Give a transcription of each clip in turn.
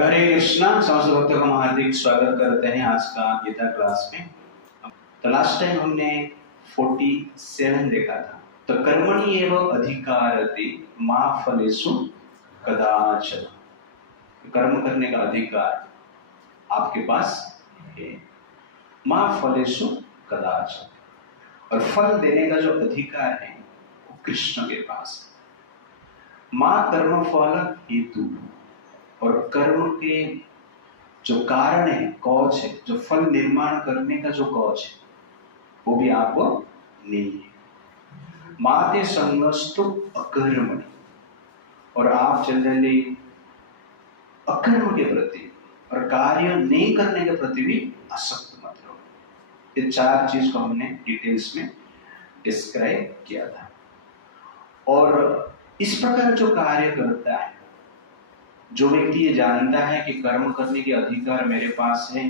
हरे कृष्णा। समस्त भक्तों का हार्दिक स्वागत करते हैं आज का गीता क्लास में। तो लास्ट टाइम हमने 47 देखा था। तो कर्मणि एव अधिकारते मा फलेषु कदाचन। कर्म करने का अधिकार आपके पास है। मा फलेषु कदाचन, और फल देने का जो अधिकार है वो कृष्ण के पास है। मा कर्म फल हेतु, और कर्म के जो कारण है, कॉज है, जो फल निर्माण करने का जो कॉज है वो भी आपको नहीं है। माते संगस्तु अकर्मणि, और आप जनरली अकर्म के प्रति और कार्य नहीं करने के प्रति भी आसक्त मत रहो। ये चार चीज को हमने डिटेल्स में डिस्क्राइब किया था। और इस प्रकार जो कार्य करता है, जो व्यक्ति ये जानता है कि कर्म करने के अधिकार मेरे पास है,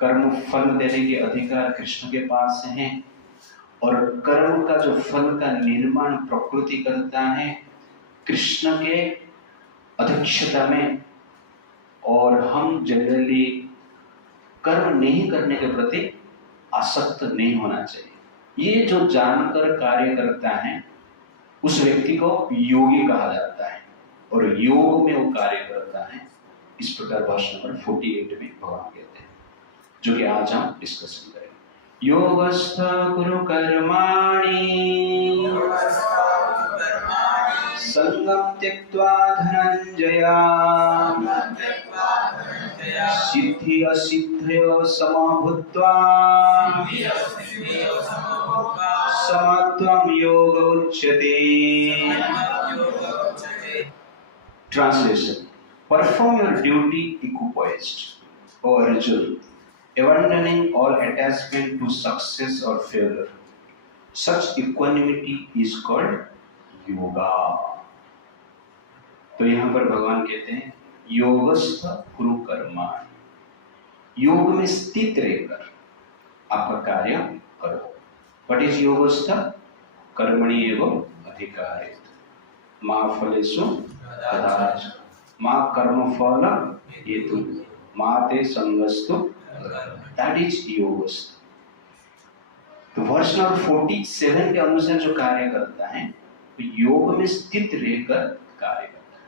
कर्म फल देने के अधिकार कृष्ण के पास है, और कर्म का जो फल का निर्माण प्रकृति करता है कृष्ण के अध्यक्षता में, और हम जनरली कर्म नहीं करने के प्रति आसक्त नहीं होना चाहिए। ये जो जानकर कार्य करता है उस व्यक्ति को योगी कहा जाता है, और योग में वो कार्य करता है। इस प्रकार वर्ष नंबर 48 में भगवान कहते हैं, जो कि आज हम डिस्कशन करेंगे। योगस्थ कुरु कर्माणि संगम त्यक्त्वा धनंजय सिद्धि असिद्धयो समभूत्वा समत्वं योग उच्यते। Translation: Perform your duty equipoised, O Arjuna, abandoning all attachment to success or failure. Such equanimity is called yoga. तो यहाँ पर भगवान कहते हैं योगस्थ कुरु कर्माणि, योग में स्थित रहकर आपका कार्य करो। What is योगस्थ? कर्मणि एवं अधिकारित मा फलेषु कदाचन मा कर्म फल हेतु मा ते संगस्तु, दैट इज योगस्थ। तो वर्ष नंबर 47 के अनुसार जो कार्य करता है तो योग में स्थित रहकर कार्य करता है।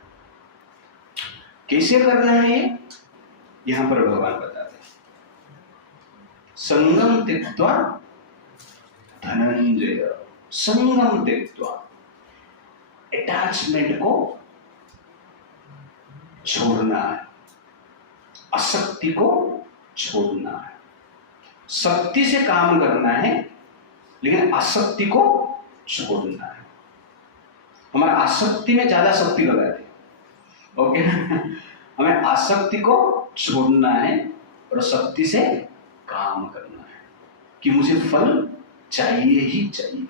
कैसे करना है ये यहां पर भगवान बताते हैं। संगम त्यक्त्वा धनंजय, संगम त्यक्त्वा, अटैचमेंट को छोड़ना है, आसक्ति को छोड़ना है। शक्ति से काम करना है लेकिन आसक्ति को छोड़ना है। हमारा आसक्ति में ज्यादा शक्ति लगाते हैं, ओके। हमें आसक्ति को छोड़ना है और शक्ति से काम करना है कि मुझे फल चाहिए ही चाहिए,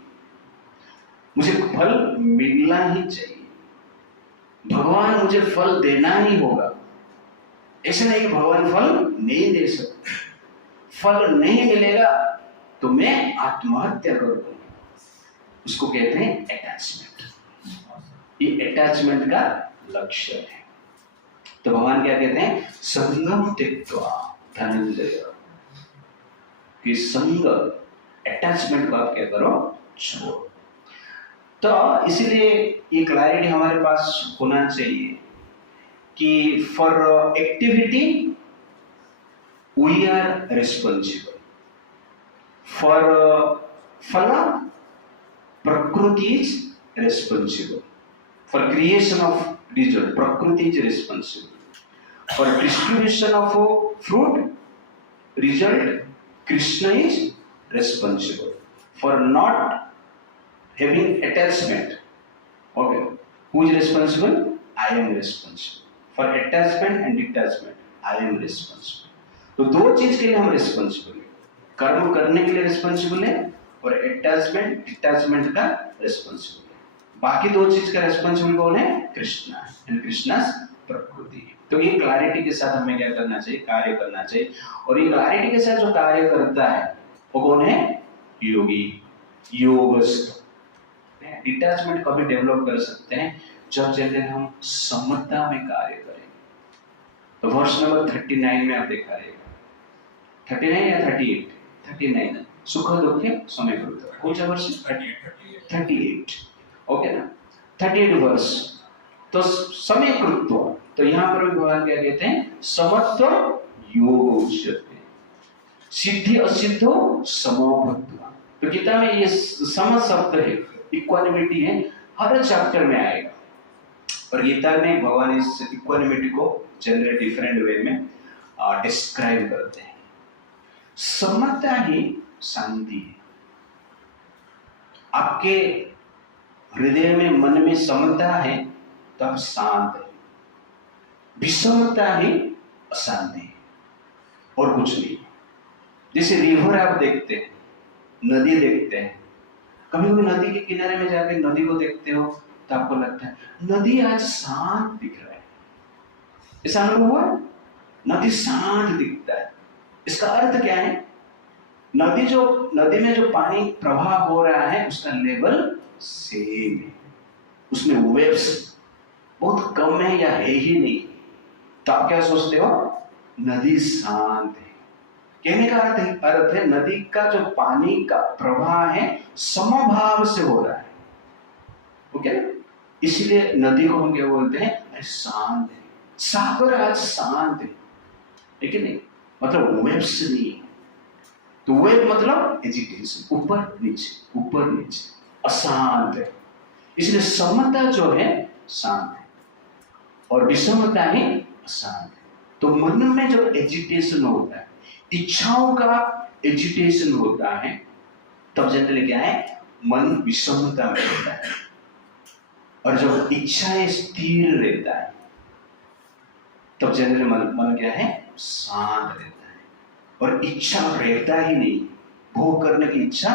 मुझे फल मिलना ही चाहिए, भगवान मुझे फल देना ही होगा। ऐसा नहीं कि भगवान फल नहीं दे सकते, फल नहीं मिलेगा तो मैं आत्महत्या कर दूंगा। उसको कहते हैं अटैचमेंट। ये अटैचमेंट का लक्ष्य है। तो भगवान क्या कहते हैं? संगम त्यक्त्वा धनंजय, कि संग अटैचमेंट को आप क्या करो? छोड़ो। तो इसीलिए ये क्लैरिटी हमारे पास होना चाहिए कि for activity we are responsible, for फला प्रकृति is responsible, for creation of result प्रकृति is responsible, for distribution of fruit result Krishna is responsible, for not having attachment, okay, who is responsible? I am responsible. For attachment and detachment I am responsible. तो दो चीज के लिए हम responsible है, कर्म करने के लिए रिस्पॉन्सिबल है और अटैचमेंट डिटैचमेंट का रिस्पॉन्सिबल है। बाकी दो चीज का रिस्पॉन्सिबल कौन है? कृष्ण एंड कृष्णास प्रकृति। तो ये क्लैरिटी के साथ हमें क्या करना चाहिए? कार्य करना चाहिए। और ये क्लैरिटी के साथ जो कार्य करता है वो कौन है? योगी, योगस्थ। डिटैचमेंट कभी डेवलप कर सकते हैं जब जैसे हम समता में कार्य करें। तो वर्ष नंबर 39 में आप देखा रहेगा, 39 या 38, 39 सुख दुखे समय कृत, कौन सा वर्ष? 38, ओके ना, 38 वर्ष। तो समय कृत्व, तो यहाँ पर भगवान क्या कहते हैं? समत्व योग उच्यते, सिद्धि असिद्धो समोभूत्वा। तो गीता में ये सम शब्द है, इक्वानिमिटी है, हर चैप्टर में आएगा। और गीता में भगवान इस इक्वानिमिटी को जनरल डिफरेंट वे में डिस्क्राइब करते हैं। समता ही शांति है। आपके हृदय में, मन में समता है तो आप शांत है। विषमता ही अशांति है और कुछ नहीं। जैसे रिवर आप देखते हैं, नदी देखते हैं, कभी कभी नदी के किनारे में जाकर नदी को देखते हो तो आपको लगता है नदी आज शांत दिख रहा है। ऐसा अनुभव हुआ? नदी शांत दिखता है। इसका अर्थ क्या है? नदी में जो पानी प्रवाह हो रहा है उसका लेवल सेम है, उसमें वेव्स बहुत कम है या है ही नहीं। तो आप क्या सोचते हो? नदी शांत है। कहने का अर्थ है नदी का जो पानी का प्रवाह है समभाव से हो रहा है, ओके? इसलिए नदी को हम क्या बोलते हैं? शांत है। सागर आज शांत है, लेकिन नहीं मतलब वेव्स नहीं है। तो वेव मतलब एजिटेशन, ऊपर नीचे ऊपर नीचे, अशांत है। इसलिए समता जो है शांत है और विषमता ही अशांत है। तो मन में जो एजिटेशन होता है, इच्छाओं का एजिटेशन होता है, तब जनरली क्या है? मन विषमता में होता है। और जब इच्छाएं स्थिर रहता है तब जनरली मन क्या है? शांत रहता है। और इच्छा रहता ही नहीं, भोग करने की इच्छा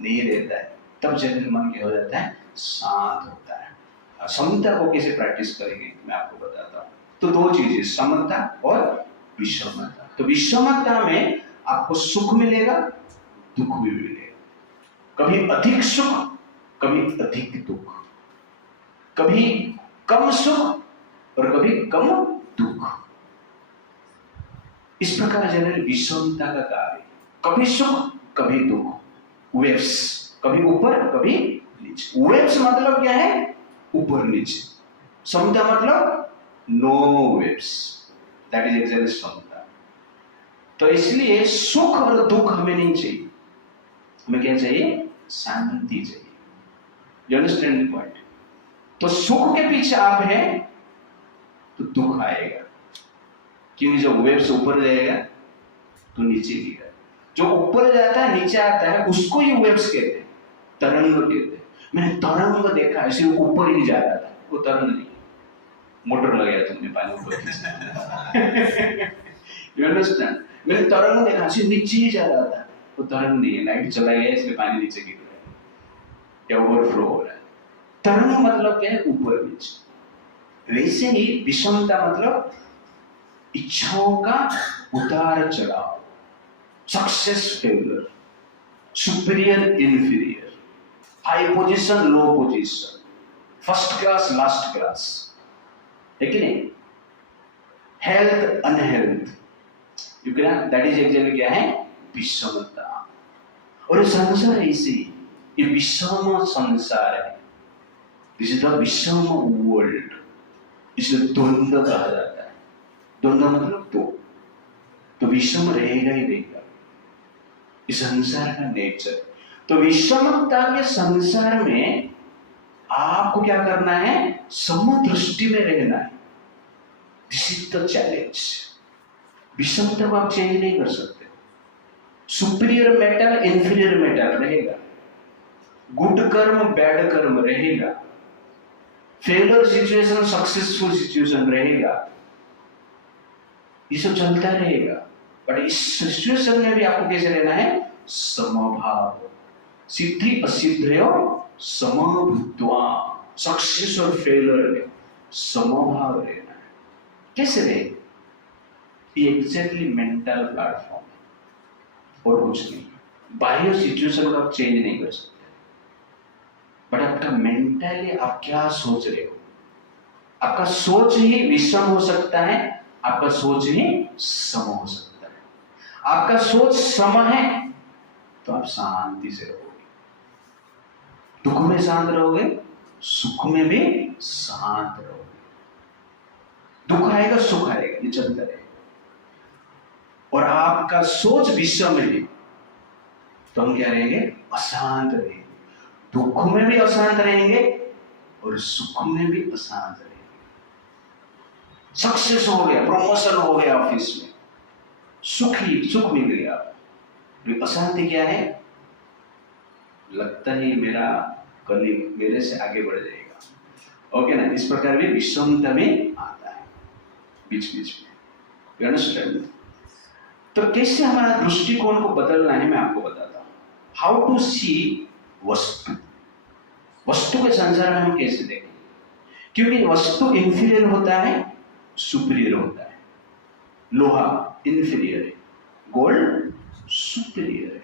नहीं रहता है, तब जनरली मन क्या हो जाता है? शांत होता है। समता को कैसे प्रैक्टिस करेंगे मैं आपको बताता हूँ। तो दो चीजें, समता और विषमता। तो विषमता में आपको सुख मिलेगा, दुख भी मिलेगा। कभी अधिक सुख, कभी अधिक दुख, कभी कम सुख और कभी कम दुख। इस प्रकार जनरल विषमता का कार्य, कभी सुख कभी दुख, वेव्स, कभी ऊपर कभी नीचे। वेव्स मतलब क्या है? ऊपर नीचे। समता मतलब no waves, that is actually समता। तो इसलिए सुख और दुख हमें नहीं चाहिए, हमें क्या चाहिए? शांति चाहिए। You understand the point? तो सुख के पीछे आप हैं तो दुख आएगा, क्योंकि जब वेव्स ऊपर जाएगा तो नीचे गिरा। जो ऊपर जाता है नीचे आता है उसको ही वेव्स कहते हैं, तरंग कहते हैं। मैंने तरंग देखा, ऐसे ऊपर ही जा रहा था, वो तरंग नहीं, मोटर लगाया तुमने पानी ऊपर। You understand? मैंने तरंग देखा, ऐसे नीचे ही जा रहा था, वो तरंग नहीं है, लाइट चला गया इसलिए पानी नीचे गिर रहा है या ओवरफ्लो हो रहा है। तरंग मतलब क्या है? ऊपर नीचे। वैसे ही विषमता मतलब इच्छाओं का उतार चढ़ाव, success failure, superior inferior, high position low position, first class last class, है कि नहीं? Health unhealth, you can, that is actually क्या है? विषमता। और ये संसार ऐसे, ये विषम संसार है, दिस इज द विषम वर्ल्ड, इसलिए द्वंद्व कहा जाता है। द्वंद्व मतलब दो, तो विषम रहेगा ही रहेगा, इस संसार का नेचर। तो विषमता के संसार में आपको क्या करना है? समदृष्टि में रहना है। This is the challenge. विषमता को आप चेंज नहीं कर सकते। सुपीरियर मेटल इंफीरियर मेटल रहेगा, गुड कर्म बैड कर्म रहेगा, फेलियर सिचुएशन सक्सेसफुल सिचुएशन रहेगा, ये सब चलता रहेगा। बट इस सिचुएशन में भी आपको कैसे रहना है? समभाव, सिद्धि असिद्धयो समभूत्वा, सक्सेस और फेलियर में समभाव रहना है। कैसे रहे? ये एग्जैक्टली मेंटल प्लेटफॉर्म और कुछ नहीं। बाह्य सिचुएशन को आप चेंज नहीं कर सकते, बट आपका मेंटली आप क्या सोच रहे हो, आपका सोच ही विषम हो सकता है, आपका सोच ही सम हो सकता है। आपका सोच सम है तो आप शांति से रहोगे, दुख में शांत रहोगे, सुख में भी शांत रहोगे। दुख आएगा सुख आएगा, ये चलता रहेगा। और आपका सोच विश्व में भी, तो हम क्या रहेंगे? अशांत रहेंगे, दुख में भी अशांत रहेंगे और सुख में भी अशांत रहेंगे। सक्सेस हो गया, प्रमोशन हो गया ऑफिस में, सुख मिल गया, अशांति क्या है? लगता है मेरा कलीग मेरे से आगे बढ़ जाएगा। ओके ना? इस प्रकार भी विषमता में आता है बीच बीच में। You understand? तो कैसे हमारा दृष्टिकोण को बदलना है मैं आपको बताता हूं। हाउ टू सी वस्तु, वस्तु के संसार में हम कैसे देखें, क्योंकि वस्तु इंफीरियर होता है, सुपीरियर होता है। लोहा इंफीरियर है, गोल्ड सुपीरियर है।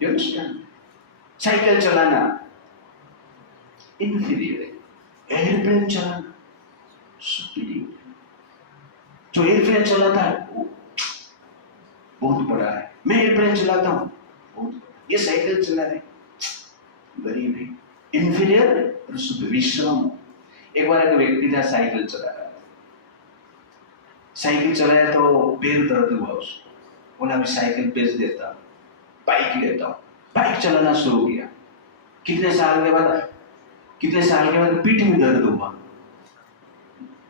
You understand? साइकिल चलाना इंफीरियर है, एयरप्लेन चलाना सुपीरियर है। जो एयरप्लेन चलाता है वो बहुत बड़ा है, मैं एयरप्लेन चलाता हूं बहुत बड़ा, ये साइकिल चला रहे गरीब है। इंफीरियर और सुपीरियर, विषम। एक बार एक व्यक्ति था, साइकिल चला रहा था, साइकिल चलाया तो पैर दर्द हुआ उसको, बोला अभी साइकिल बेच देता, बाइक लेता हूं। बाइक चलाना शुरू किया, कितने साल के बाद पीठ में दर्द हुआ।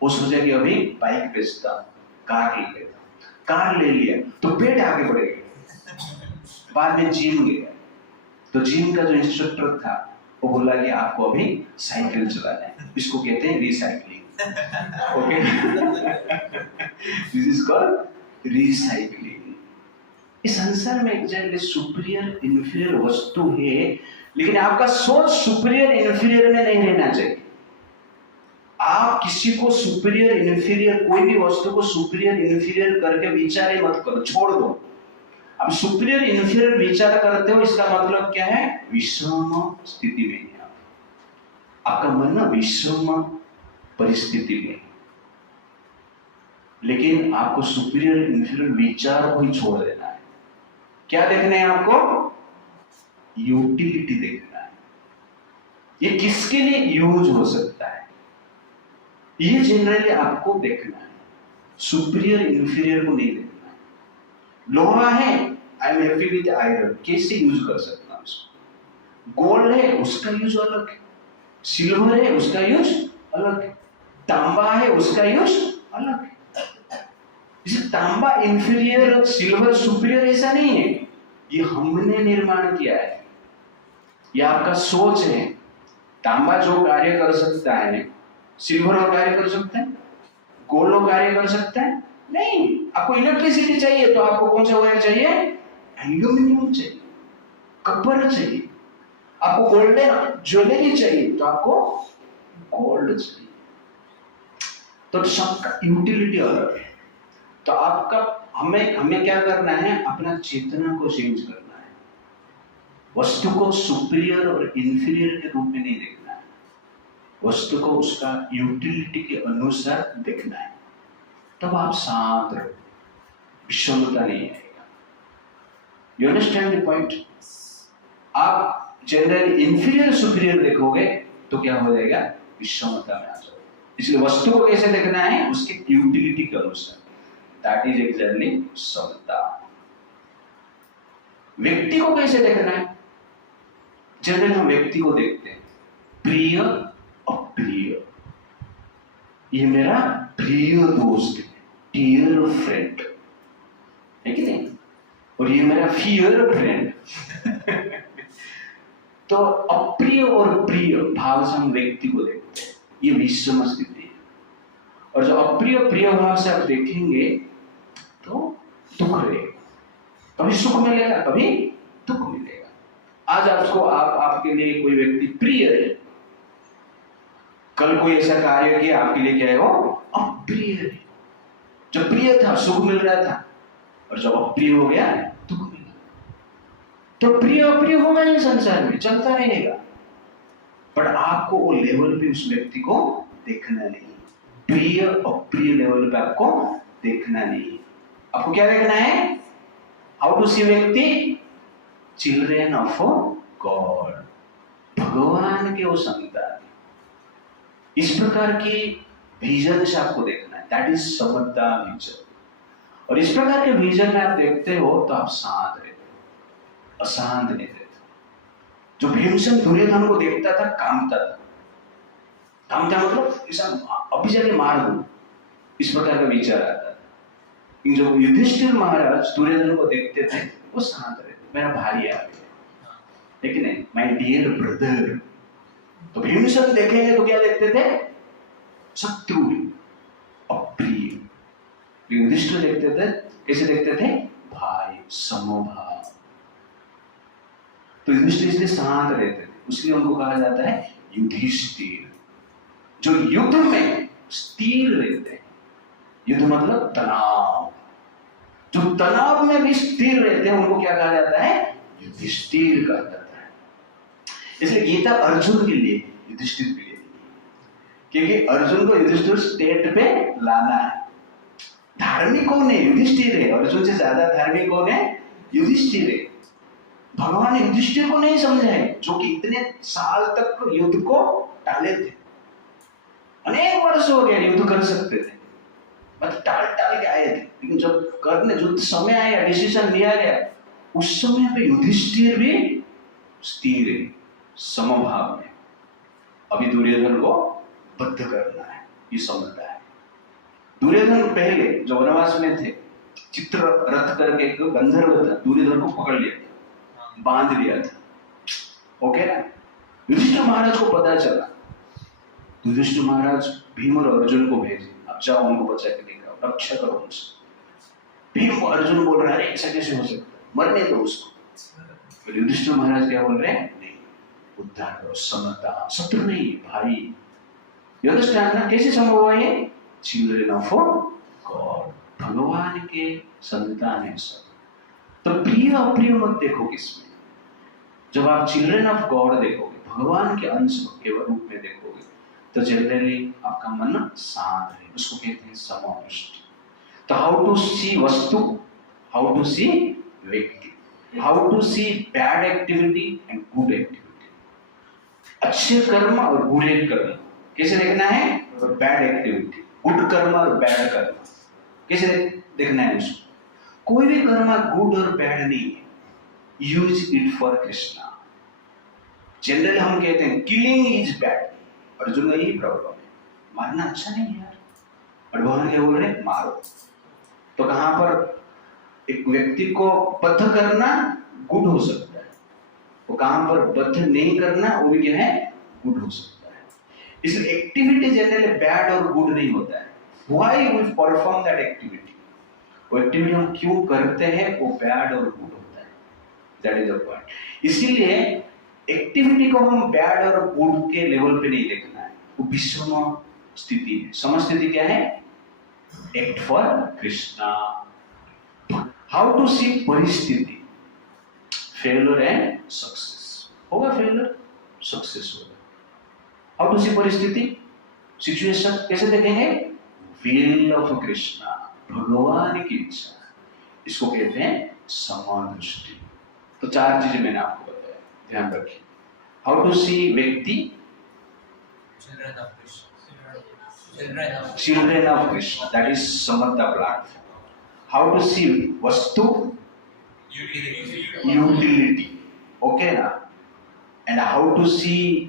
वो सोचा कि अभी बाइक बेचता, कार ले लेता। कार ले लिया तो पेट आगे बढ़ गया। बाद में जिम गया, तो जिम का जो इंस्ट्रक्टर था वो बोला कि आपको अभी साइकिल चलाना है, इसको कहते हैं recycling. Okay, this is called recycling. इस संसार में एग्जैक्टली सुपीरियर इंफीरियर वस्तु है, लेकिन आपका सोच सुपीरियर इंफीरियर में नहीं रहना चाहिए। आप किसी को सुपीरियर इंफीरियर, कोई भी वस्तु को सुपीरियर इंफीरियर करके विचार ही मत करो, छोड़ दो। अब सुपीरियर इंफीरियर विचार करते हो, इसका मतलब क्या है? विषम स्थिति में है आपका मन, ना विषम परिस्थिति में। लेकिन आपको सुपीरियर इंफीरियर विचार को ही छोड़ देना है। क्या देखना है आपको? यूटिलिटी देखना है, ये किसके लिए यूज हो सकता है, ये जनरली आपको देखना है। सुपीरियर इंफीरियर को नहीं देखना है। लोहा है, I am happy with iron, कैसे यूज कर सकता हूं उसको। गोल्ड है, उसका यूज अलग है। सिल्वर है, उसका यूज अलग है। तांबा है, उसका यूज अलग है। इसे तांबा इंफीरियर, सिल्वर सुपीरियर ऐसा नहीं है, ये हमने निर्माण किया है, ये आपका सोच है। तांबा जो कार्य कर सकता है, सिल्वर और कार्य कर सकता है, गोल्ड और कार्य कर सकता है नहीं। आपको इलेक्ट्रिसिटी चाहिए तो आपको कौन सा वायर चाहिए? एल्यूमिनियम चाहिए, कॉपर चाहिए। आपको गोल्डन ज्वेलरी चाहिए तो आपको गोल्ड चाहिए। तो सबका यूटिलिटी अलग है। तो आपका हमें क्या करना है? अपना चेतना को चेंज करना है। वस्तु को सुपीरियर और इंफीरियर के रूप में नहीं देखना है, वस्तु को उसका यूटिलिटी के अनुसार देखना है। तब आप शांत रहो, विषमता नहीं आएगा। You understand the point? आप जनरली इंफीरियर सुपीरियर देखोगे तो क्या हो जाएगा? विषमता में आ जाओगे। इसलिए वस्तु को कैसे देखना है? उसकी यूटिलिटी के अनुसार। दैट इज एग्जैक्टली समता। व्यक्ति को कैसे देखना है? जनरली हम व्यक्ति को देखते हैं प्रिय अप्रिय। ये मेरा प्रिय दोस्त है, डियर फ्रेंड है कि नहीं, और ये मेरा फियर फ्रेंड। तो अप्रिय और प्रिय भाव से हम व्यक्ति को देखते हैं, ये विषम स्थिति है। और जो अप्रिय प्रिय भाव से आप देखेंगे तो दुख रहेगा, कभी सुख मिलेगा कभी दुख मिलेगा। आज आपके लिए कोई व्यक्ति प्रिय है, कल कोई ऐसा कार्य किया आपके लिए क्या है? वो अप्रिय है। जब प्रिय था सुख मिल रहा था, और जब अप्रिय हो गया दुख मिला। तो प्रिय अप्रिय होगा नहीं, संसार में चलता रहेगा। पर आपको वो लेवल पे उस व्यक्ति को देखना नहीं, प्रिय अप्रिय लेवल पे आपको देखना नहीं, आपको क्या देखना है? हाउ टू सी व्यक्ति? चिल्ड्रेन ऑफ गॉड, भगवान के वो संतान। इस प्रकार की विजन से आपको देखना है, दैट इज समता विजन। और इस प्रकार के विजन में आप देखते हो तो आप शांत रहते हो, अशांत नहीं रहते। जो भीमसेन दुर्योधन को देखता था, कामता था। कामता मतलब ऐसा अभी जाके मार दो, इस प्रकार का विचार आता था। जो युधिष्ठिर महाराज दुर्योधन को देखते थे, वो शांत रहते, मेरा भाई आ गया, लेकिन नहीं, माय डियर ब्रदर। तो भीमसेन देखेंगे तो क्या देखते थे? शत्रु, अप्रिय। युधिष्ठिर देखते थे, कैसे देखते थे? भाई, समभाव। तो युधिष्ठिर इसलिए शांत रहते थे, इसलिए उनको कहा जाता है युधिष्ठिर, जो युद्ध में स्थिर रहते हैं। युद्ध मतलब तनाव, जो तनाव में भी स्थिर रहते हैं, उनको क्या कहा जाता है? युधिष्ठिर कहा जाता है। इसलिए गीता अर्जुन के लिए, युधिष्ठिर के लिए, क्योंकि अर्जुन को युधिष्ठिर स्टेट पे लाना है। धार्मिक कौन है? युधिष्ठिर है। अर्जुन से ज्यादा धार्मिक कौन है? युधिष्ठिर है। भगवान ने युधिष्ठिर को नहीं समझा है, जो कि इतने साल तक युद्ध को टाले थे। अनेक वर्ष हो गए युद्ध कर सकते थे, बस टाल के आए थे, लेकिन जब करने युद्ध समय आया, डिसीजन लिया गया, उस समय पे युधिष्ठिर भी स्थिर है, समभाव में। अभी दुर्योधन को बद्ध करना है, ये समझता है। दुर्योधन पहले जो वनवास में थे, चित्ररथ करके एक गंधर्व था, दुर्योधन को पकड़ लिया था, बांध लिया था। ओके ना? युधिष्ठिर महाराज को पता चला, युधिष्ठिर महाराज भीम और अर्जुन को भेजे, अब जाओ उनको बचा के लेकर आओ, रक्षा करो उनसे। भीम को अर्जुन बोल रहा है, ऐसा कैसे हो सकता है, मरने दो उसको। युधिष्ठिर महाराज क्या बोल रहे हैं? नहीं, उद्धार करो, समता, शत्रु नहीं, भाई। यू अंडरस्टैंड ना? कैसे संभव हुआ ये? चिल्ड्रेन ऑफ गॉड, भगवान के संतान है सब। तो प्रिय अप्रिय मत देखो किसमें। जब आप चिल्ड्रेन ऑफ गॉड देखोगे, भगवान के अंश के रूप में देखोगे, तो जनरली आपका मन शांत है, उसको कहते हैं समदृष्टि। तो हाउ टू सी वस्तु, हाउ टू सी व्यक्ति, how to see bad activity and good activity, अच्छे कर्म और बुरे कर्म कैसे देखना है? बैड एक्टिविटी, गुड कर्म और बैड कर्म कैसे देखना है उसको? कोई भी कर्म गुड और बैड नहीं है, use it for Krishna. Generally हम कहते हैं किलिंग इज बैड, अर्जुन का यही प्रॉब्लम है, मारना अच्छा नहीं है यार, और भगवान क्या बोल रहे? मारो। तो कहां पर एक व्यक्ति को बद्ध करना गुड हो सकता है, वो कहां पर बद्ध नहीं करना वो भी क्या है? गुड हो सकता है। इसलिए एक्टिविटी जनरली बैड और गुड नहीं होता है। Why we perform that activity, वो एक्टिविटी हम क्यों करते हैं, वो बैड और गुड होता है, दैट इज द पॉइंट। इसीलिए एक्टिविटी को हम बैड और गुड के लेवल पे नहीं देखना है, वो विषम स्थिति है। समस्थिति क्या है? Act for Krishna. How to see परिस्थिति, फेलियर एंड सक्सेस। होगा फेलियर, सक्सेस होगा। हाउ टू सी परिस्थिति, सिचुएशन कैसे देखेंगे? विल ऑफ कृष्णा, भगवान की इच्छा, इसको कहते हैं समदृष्टि। तो चार चीजें मैंने आपको बताया, ध्यान रखिए। हाउ टू सी व्यक्ति, children of Krishna, that is समता प्लांट। हाउ टू सी वस्तु, यूटिलिटी, ओके ना? And how to see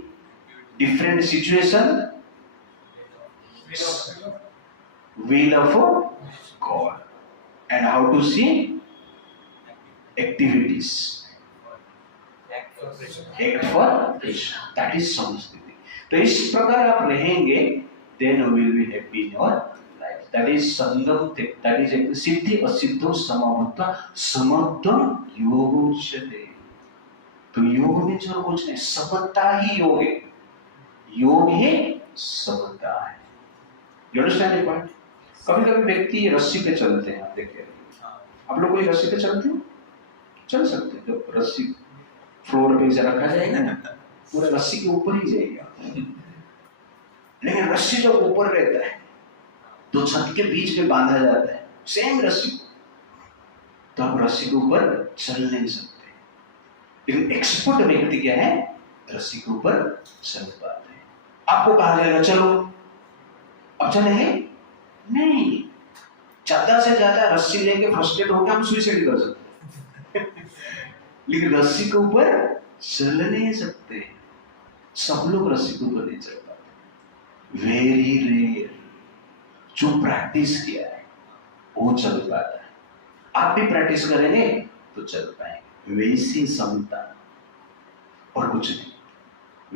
different situation, will of God, and how to see activities, act for Krishna, that is samsthiti. तो इस प्रकार आप रहेंगे, then you will be happy in your life. That is Sangam, that is एक सिद्धि और सिद्धो समभूता समत्वम योगोच्यते। तो योग में जो कुछ नहीं, समता ही योग है, योग ही समता है। You understand the point? कभी कभी व्यक्ति रस्सी पे चलते हैं, आप देखिए, आप लोग कोई रस्सी पे चलते हो? चल सकते हैं, जब रस्सी फ्लोर पे रखा जाएगा ना, पूरा रस्सी के ऊपर ही जाएगा। लेकिन रस्सी जब ऊपर रहता है तो छत के बीच में बांधा जाता है, सेम रस्सी को, तो आप रस्सी के ऊपर चल नहीं सकते। लेकिन एक्सपर्ट व्यक्ति क्या है, रस्सी के ऊपर चल पाते हैं। आपको कहा जाएगा चलो, अब चलेंगे नहीं, ज्यादा से ज्यादा रस्सी लेके फ्रस्ट्रेट होकर हम सुसाइड कर सकते हैं लेकिन रस्सी के ऊपर चल नहीं सकते। सब लोग रस्सी के ऊपर नहीं चल पाते, वेरी रेयर। जो प्रैक्टिस किया है वो चल पाता है। आप भी प्रैक्टिस करेंगे तो चल पाएंगे। वैसी समता और कुछ नहीं,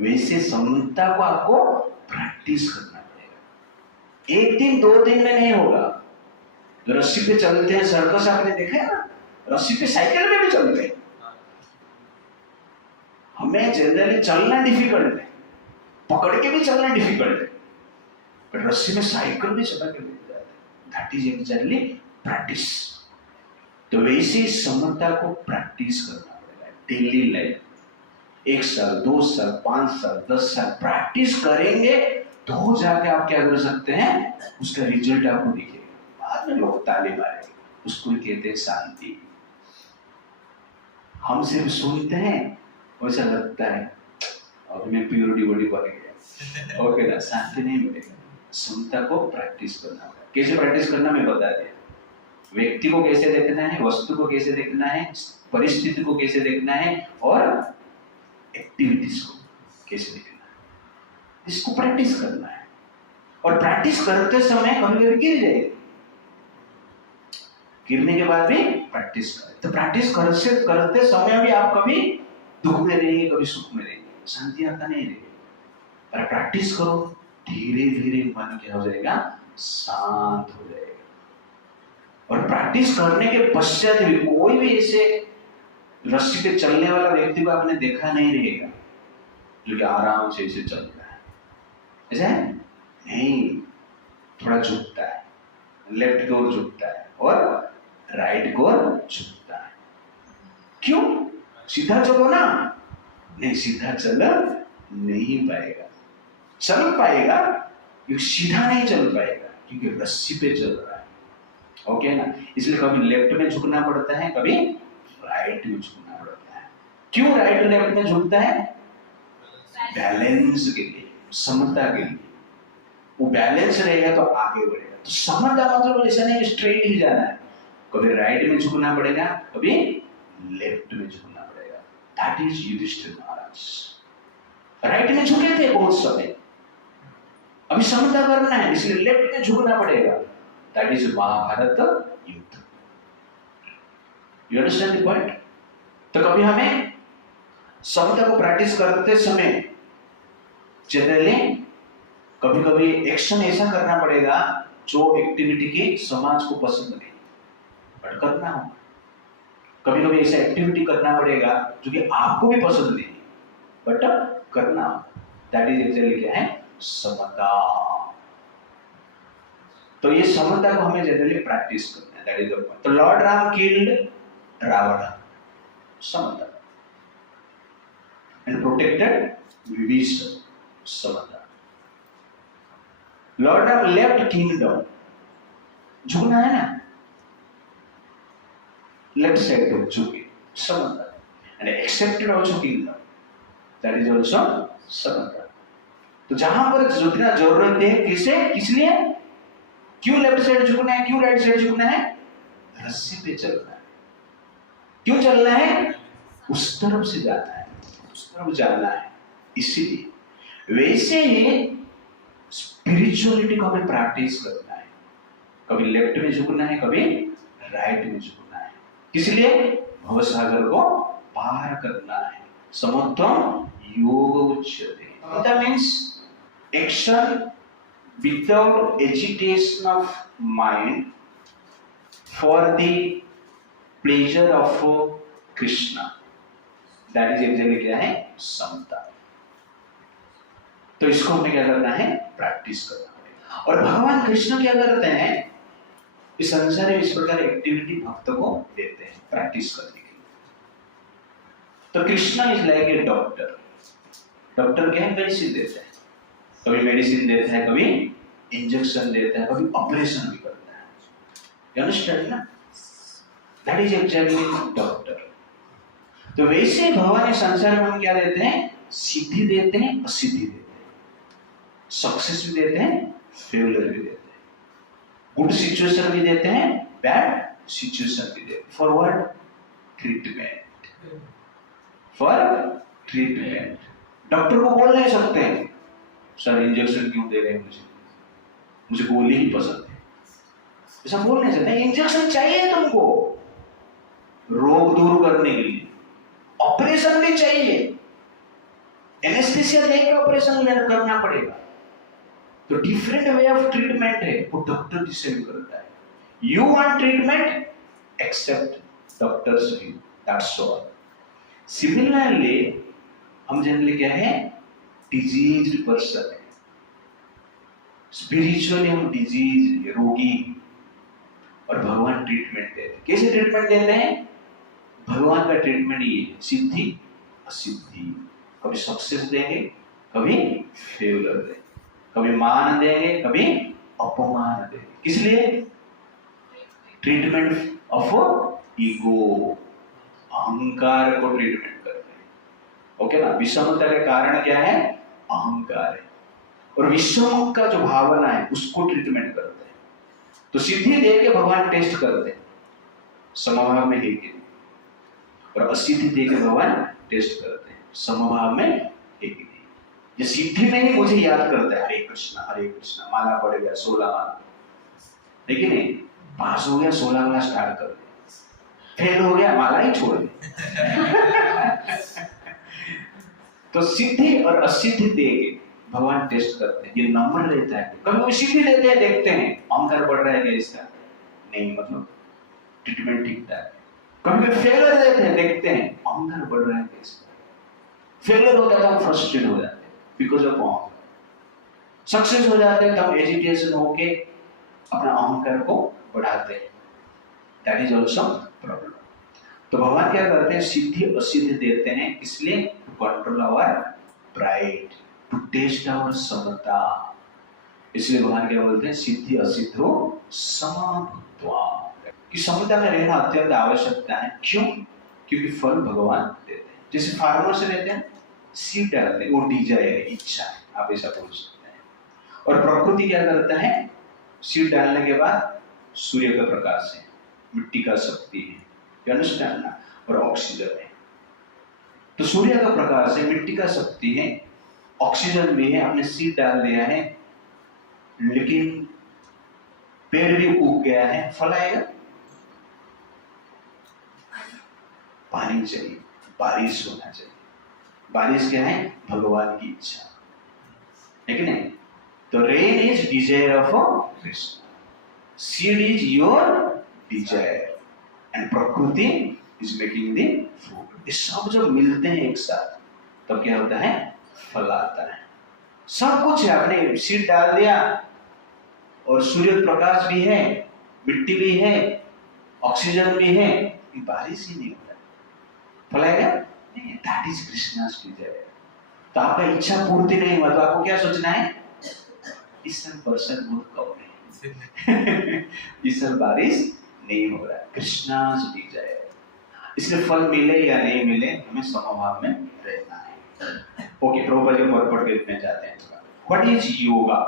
वैसे समता को आपको प्रैक्टिस करना पड़ेगा। एक दिन दो दिन में नहीं होगा। जो रस्सी पे चलते हैं, सर्कस आपने देखा है ना, रस्सी पे साइकिल में भी चलते हैं। हमें जनरली चलना डिफिकल्ट है, पकड़ के भी चलना डिफिकल्ट है, पर रस्सी में साइकिल भी चला के ले जाते हैं। That is actually practice. तो वैसे समता को प्रैक्टिस करना पड़ेगा डेली लाइफ। 1 साल 2 साल 5 साल 10 साल प्रैक्टिस करेंगे तो जाके आप क्या कर सकते हैं, उसका रिजल्ट आपको दिखेगा। बाद में लोग ताली मारेंगे, उसको कहते हैं शांति। हम सिर्फ सुनते हैं, वैसा लगता है अब मैं प्योर डिवोटी बन गया, ओके ना, शांति नहीं मिलेगा। समता को प्रैक्टिस करना होगा। कैसे प्रैक्टिस करना मैं बता दिया। व्यक्ति को कैसे देखना है, वस्तु को कैसे देखना है, परिस्थिति को कैसे देखना है, और एक्टिविटीज को कैसे देखना है, इसको प्रैक्टिस करना है। और प्रैक्टिस करते समय कभी कभी गिर जाएगी, गिरने के बाद भी प्रैक्टिस करें। तो प्रैक्टिस करते समय भी आप कभी दुख में रहेंगे, कभी सुख में रहेंगे, शांति आता नहीं रहेगी। पर प्रैक्टिस करो, धीरे धीरे मन क्या हो जाएगा, शांत हो जाएगा। और प्रैक्टिस करने के पश्चात भी कोई भी ऐसे रस्सी पे चलने वाला व्यक्ति को आपने देखा नहीं रहेगा जो कि आराम से इसे चल रहा है। ऐसा है नहीं, थोड़ा झुकता है, लेफ्ट की ओर झुकता है और राइट की ओर झुकता है। क्यों? सीधा चलो ना, नहीं सीधा चल नहीं पाएगा। चल पाएगा क्योंकि सीधा नहीं चल पाएगा, क्योंकि रस्सी पे चल रहा है, ओके ना। इसलिए कभी लेफ्ट में झुकना पड़ता है, कभी राइट में झुकना पड़ता है। क्यों राइट लेफ्ट में झुकता है? बैलेंस के लिए, समता के लिए। वो बैलेंस रहेगा तो आगे बढ़ेगा। तो समता मतलब ऐसा नहीं स्ट्रेट ही जाना है, कभी राइट में झुकना पड़ेगा, कभी लेफ्ट में झुकना पड़ेगा। That is Yudhishthir Maharaj. Right में झुके थे बहुत समय, अभी समता करना है इसलिए लेफ्ट में झुकना पड़ेगा। दैट इज महाभारत युद्ध। You understand the point? तो कभी हमें समता को प्रैक्टिस करते समय जनरली कभी कभी एक्शन ऐसा करना पड़ेगा जो एक्टिविटी के समाज को पसंद नहीं, बट करना होगा। कभी कभी ऐसा एक्टिविटी करना पड़ेगा जो कि आपको भी पसंद नहीं, बट करना होगा। दैट इज एक्चुअली क्या है, समता। तो ये समता को हमें जनरली प्रैक्टिस करना है। That is the point. तो लॉर्ड राम किल्ड रावण, समता, एंड प्रोटेक्टेड विभीषण, समता। लॉर्ड राम लेफ्ट किंगडम, झुकना है ना, लेफ्ट साइड को झुके, समता, and accepted also kingdom, that is also समता। तो जहां पर झुकना जरूरत है, किसे, किस लिए, क्यों लेफ्ट साइड झुकना है, क्यों राइट साइड झुकना है, रस्सी पे चलना है। क्यों चलना है? उस तरफ से जाना है, उस तरफ जाना है, इसीलिए। वैसे ही स्पिरिचुअलिटी को हमें प्रैक्टिस करना है, कभी लेफ्ट में झुकना है, कभी राइट में झुकना है। इसलिए भवसागर को पार करना है। समत्वम योग उच्यते। समता means action without agitation of mind for the pleasure of Krishna. That is exactly क्या है, समता। तो इसको हमें क्या करना है, प्रैक्टिस करना है। और भगवान कृष्ण क्या करते हैं, इस संसार में इस प्रकार एक्टिविटी भक्त को देते हैं प्रैक्टिस करने के लिए। तो Krishna is like a doctor. Doctor क्या है, मेडिसिन देते हैं, कभी मेडिसिन देता है, कभी इंजेक्शन देता है, कभी ऑपरेशन भी करता है। You understand ना? That is exactly doctor. तो वैसे भगवान इस संसार में हम क्या देते हैं? सिद्धि देते हैं, असिद्धि देते हैं, सक्सेस भी देते हैं, फेलियर भी देते हैं, गुड सिचुएशन भी देते हैं, बैड सिचुएशन भी देते हैं. For what? Treatment. For treatment. Doctor को बोल नहीं सकते हैं सर इंजेक्शन क्यों दे रहे हैं मुझे गोली ही पसंद है, ऐसा बोल नहीं सकते. इंजेक्शन चाहिए तुमको रोग दूर करने के लिए, ऑपरेशन भी चाहिए, एनेस्थीसिया देकर ऑपरेशन करना पड़ेगा. तो डिफरेंट वे ऑफ ट्रीटमेंट है, वो डॉक्टर डिसाइड करता है. You want treatment, accept doctor's view, that's all. Similarly हम जनरली क्या है? डिजीज्ड पर्सन है. स्पिरिचुअली हम डिजीज, रोगी, और भगवान ट्रीटमेंट देते हैं. कैसे ट्रीटमेंट देते हैं? भगवान का ट्रीटमेंट ये है, सिद्धि असिद्धि. कभी सक्सेस देंगे, कभी फेलियर देंगे, कभी मान देंगे, कभी अपमान देंगे. किस लिए? ट्रीटमेंट ऑफ ईगो, अहंकार को ट्रीटमेंट करते हैं. ओके ना? विषमता का कारण क्या है? अहंकार है. और विषम का जो भावना है उसको ट्रीटमेंट करते हैं. तो सिद्धि दे के भगवान टेस्ट करते हैं समभाव में है कि नहीं, और असिद्धि दे के भगवान टेस्ट करते हैं समभाव में है कि नहीं. ये सिद्धि में ही मुझे याद करता है हरे कृष्णा, माला पड़ गया 16 माला, लेकिन नहीं पास हो गया 16 माला स्टार्ट कर दिया, फेल हो गया माला ही छोड़ दी. तो सिद्धि और असिद्धि दे के भगवान टेस्ट करते हैं. ये नंबर लेता है. कभी वो सिद्धि लेते हैं, देखते हैं अहंकार बढ़ रहा है क्या इसका, नहीं मतलब ट्रीटमेंट ठीक है. कभी फेलियर देते हैं, देखते हैं अहंकार बढ़ रहा है क्या इसका. फेलियर होता है तो हम फ्रस्ट्रेट हो जाते हैं बिकॉज ऑफ अहंकार. सक्सेस हो जाते हैं तो हम एजिटेशन होके अपना अहंकार को बढ़ाते हैं. That is also problem. तो भगवान क्या करते हैं? सिद्धि असिद्धि देते हैं, इसलिए to control our pride, to test our समता. इसलिए भगवान क्या बोलते हैं? सिद्धि असिद्धो समभूत्वा, कि समता में रहना अत्यंत आवश्यकता है. क्यों? क्योंकि फल भगवान देते हैं. जैसे फार्मर से देते हैं, सीड डालते हैं, वो डिजायर, इच्छा है, आप ऐसा बोल सकते हैं. और प्रकृति क्या करता है? सीड डालने के बाद सूर्य का प्रकाश है, मिट्टी का शक्ति है, यू अंडरस्टैंड ना, और ऑक्सीजन है. तो सूर्य का प्रकाश है, मिट्टी का शक्ति है, ऑक्सीजन भी है. हमने सीड डाल दिया है, लेकिन पेड़ भी उग गया है, फल आएगा? पानी चाहिए, बारिश होना चाहिए. बारिश क्या है? भगवान की इच्छा, है कि नहीं? तो rain is desire of Krishna, seed is your desire, and प्रकृति इज मेकिंग द फ्रूट. ये सब जब मिलते हैं एक साथ तब क्या होता है? फल आता है. सब कुछ है, आपने सीड डाल दिया और सूर्य प्रकाश भी है, मिट्टी भी है, ऑक्सीजन भी है, बारिश ही नहीं होता, फल आएगा नहीं. That is Krishna's desire. तो आपका इच्छा पूर्ति नहीं हुआ तो आपको क्या सोचना है? इस साल बरसात बहुत कम है, इस साल बारिश नहीं हो रहा है. कृष्णा's डिजायर. इसलिए फल मिले या नहीं मिले, हमें समभाव में रहना है. ओके, प्रभुपाद जी और पढ़ के जाते हैं. What is yoga?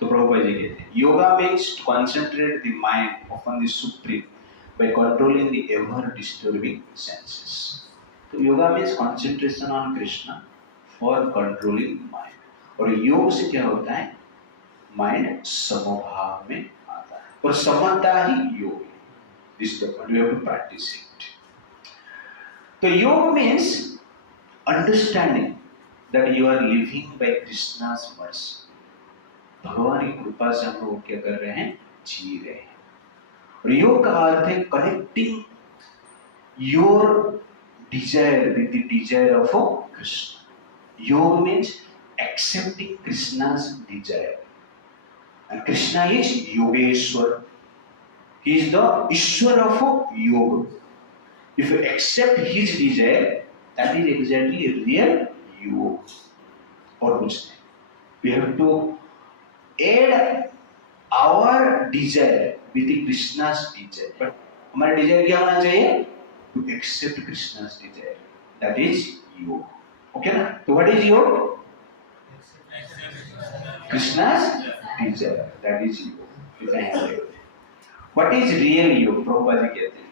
तो प्रभुपाद जी कहते हैं yoga means to concentrate the mind upon the supreme by controlling the ever disturbing senses. तो yoga means concentration on Krishna for controlling mind. और योग से क्या होता है? माइंड समभाव में आता है, और समता ही योग है. This the point you have to practice it. तो yoga means understanding that you are living by Krishna's mercy. भगवान की कृपा से हम लोग क्या कर रहे हैं? जी रहे हैं. और योग का अर्थ है connecting your desire with the desire of Krishna. Yoga means accepting Krishna's desire, and Krishna is Yogeshwar. He is the Ishwar of yoga. If you accept his desire, that is exactly real yoga, और कुछ नहीं. We have to add our desire with Krishna's desire, but हमारा desire क्या होना चाहिए? To accept Krishna's desire, that is yoga. Okay ना? तो what is योग? Krishna's desire, that is योग. What is real योग? प्रभुपाद जी कहते हैं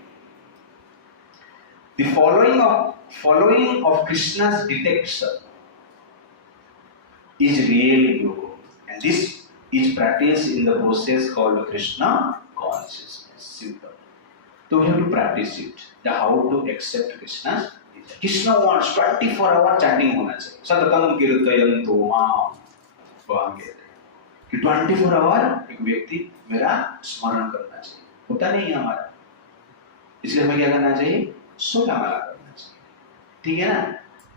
the following of Krishna's detection is real yoga, and this is practiced in the process called Krishna consciousness. Simple. So we have to practice it. The how to accept Krishna's desire. Krishna wants 24-hour chanting होना चाहिए. सततं कीर्तयन्तु मां. भगवान कहते हैं कि 24 our एक व्यक्ति मेरा स्मरण करना चाहिए. होता नहीं है हमारा, इसलिए हमें क्या करना चाहिए? 16 माला करना चाहिए. ठीक है ना?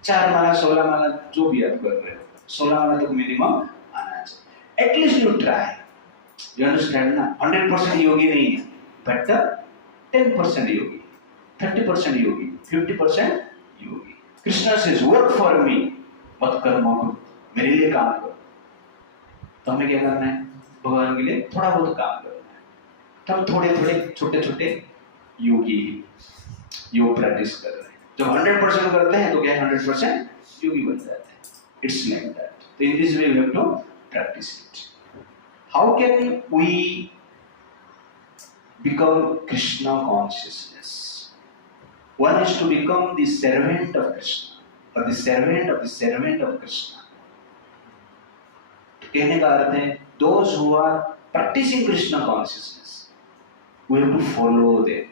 4 माला 16 माला जो भी आप कर रहे हो, 16 माला तक मिनिमम आना चाहिए. At least you try. You understand ना? 100% योगी नहीं है, but 10% Yogi, 30% Yogi, 50% Yogi. Krishna says work for me, मत कर्म करो, मेरे लिए काम करो. तो हमें क्या करना है? भगवान के लिए थोड़ा बहुत काम करना है. तब थोड़े थोड़े छोटे छोटे योगी योग प्रैक्टिस कर रहे हैं. जब 100% करते हैं तो क्या 100% योगी बन जाते हैं. It's like that. तो in this way we have to practice it. How can we become Krishna consciousness? One is to become the servant of Krishna और the servant of the servant of Krishna. कहने का अर्थ है those who are practicing Krishna consciousness, we have to follow them,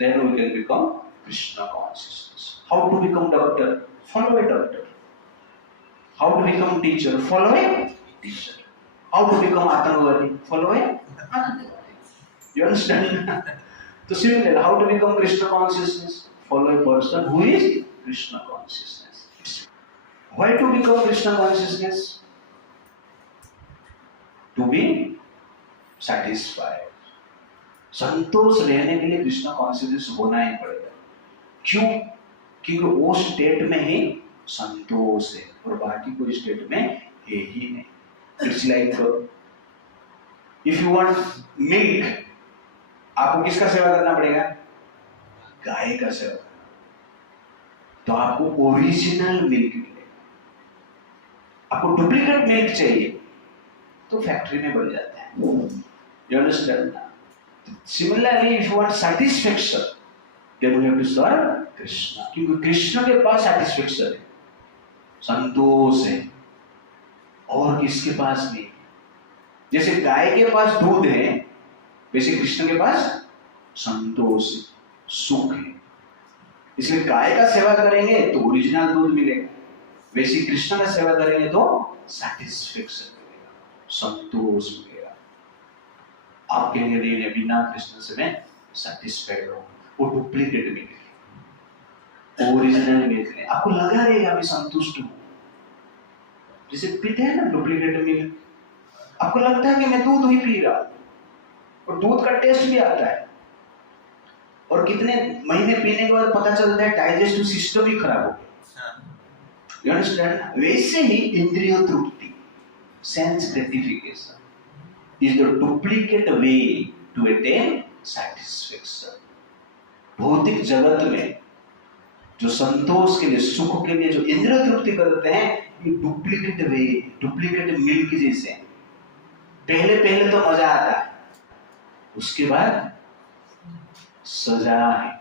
then we can become Krishna consciousness. How to become doctor? Follow a doctor. How to become teacher? Follow a teacher. How to become Atangwadi? Follow a Atangwadi. You understand? So similarly, how to become Krishna consciousness? Follow a person who is Krishna consciousness. Why to become Krishna consciousness? To be satisfied. संतोष रहने के लिए Krishna consciousness होना ही पड़ेगा. क्यों? क्योंकि वो state में ही संतोष है और बाकी कोई स्टेट में है ही नहीं. It's like if you want milk, आपको किसका सेवा करना पड़ेगा? गाय का सेवा करना. तो आपको ओरिजिनल मिल्क मिलेगा. आपको डुप्लीकेट मिल्क चाहिए तो फैक्ट्री में बन जाता है. You understand? Similarly, if you want satisfaction, then you have to serve Krishna. क्योंकि कृष्ण के पास satisfaction है, संतोष है, और किसके पास नहीं. जैसे गाय के पास दूध है, वैसे कृष्ण के पास संतोष है, सुख है. इसलिए गाय का सेवा करेंगे तो ओरिजिनल दूध मिलेगा, वैसे कृष्ण का सेवा करेंगे तो सैटिस्फैक्शन, संतोष मिलेगा. आप कहेंगे नहीं, बिना कृष्ण से मैं सैटिस्फाइड हूं. वो डुप्लीकेट मिलेगी, ओरिजिनल मिलेगी. आपको लगा रहेगा मैं संतुष्ट हूं. जैसे पीते हैं ना डुप्लीकेट मिल्क, आपको लगता है कि मैं दूध ही पी रहा हूं, और दूध का टेस्ट भी आता है, और कितने महीने पीने के बाद पता चलता है डाइजेस्टिव सिस्टम ही खराब हो गया. You understand? वैसे ही इंद्रिय तृप्ति, sense gratification is the duplicate way to attain satisfaction. भौतिक जगत में जो संतोष के लिए, सुख के लिए जो इंद्रिय तृप्ति करते हैं, ये डुप्लीकेट वे, डुप्लीकेट मिल्क जैसे. पहले तो मजा आता है, उसके बाद सजा है,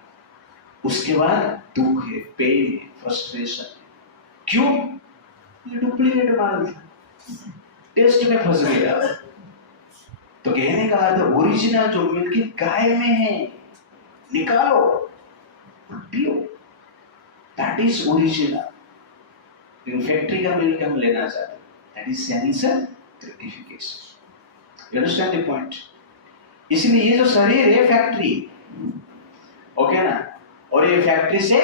उसके बाद दुख है, पेन है, फ्रस्ट्रेशन है. क्यों? ये डुप्लीकेट माल था, टेस्ट में फंस गया. तो कहने का अर्थ ओरिजिनल जो मिल्क गाय में है, निकालो, पियो, दैट इज ओरिजिनल. फैक्ट्री का मिल्क हम लेना चाहते हैं, that is sense gratification. You understand the point? इसलिए ये जो शरीर है फैक्ट्री, ओके ना, और ये फैक्ट्री से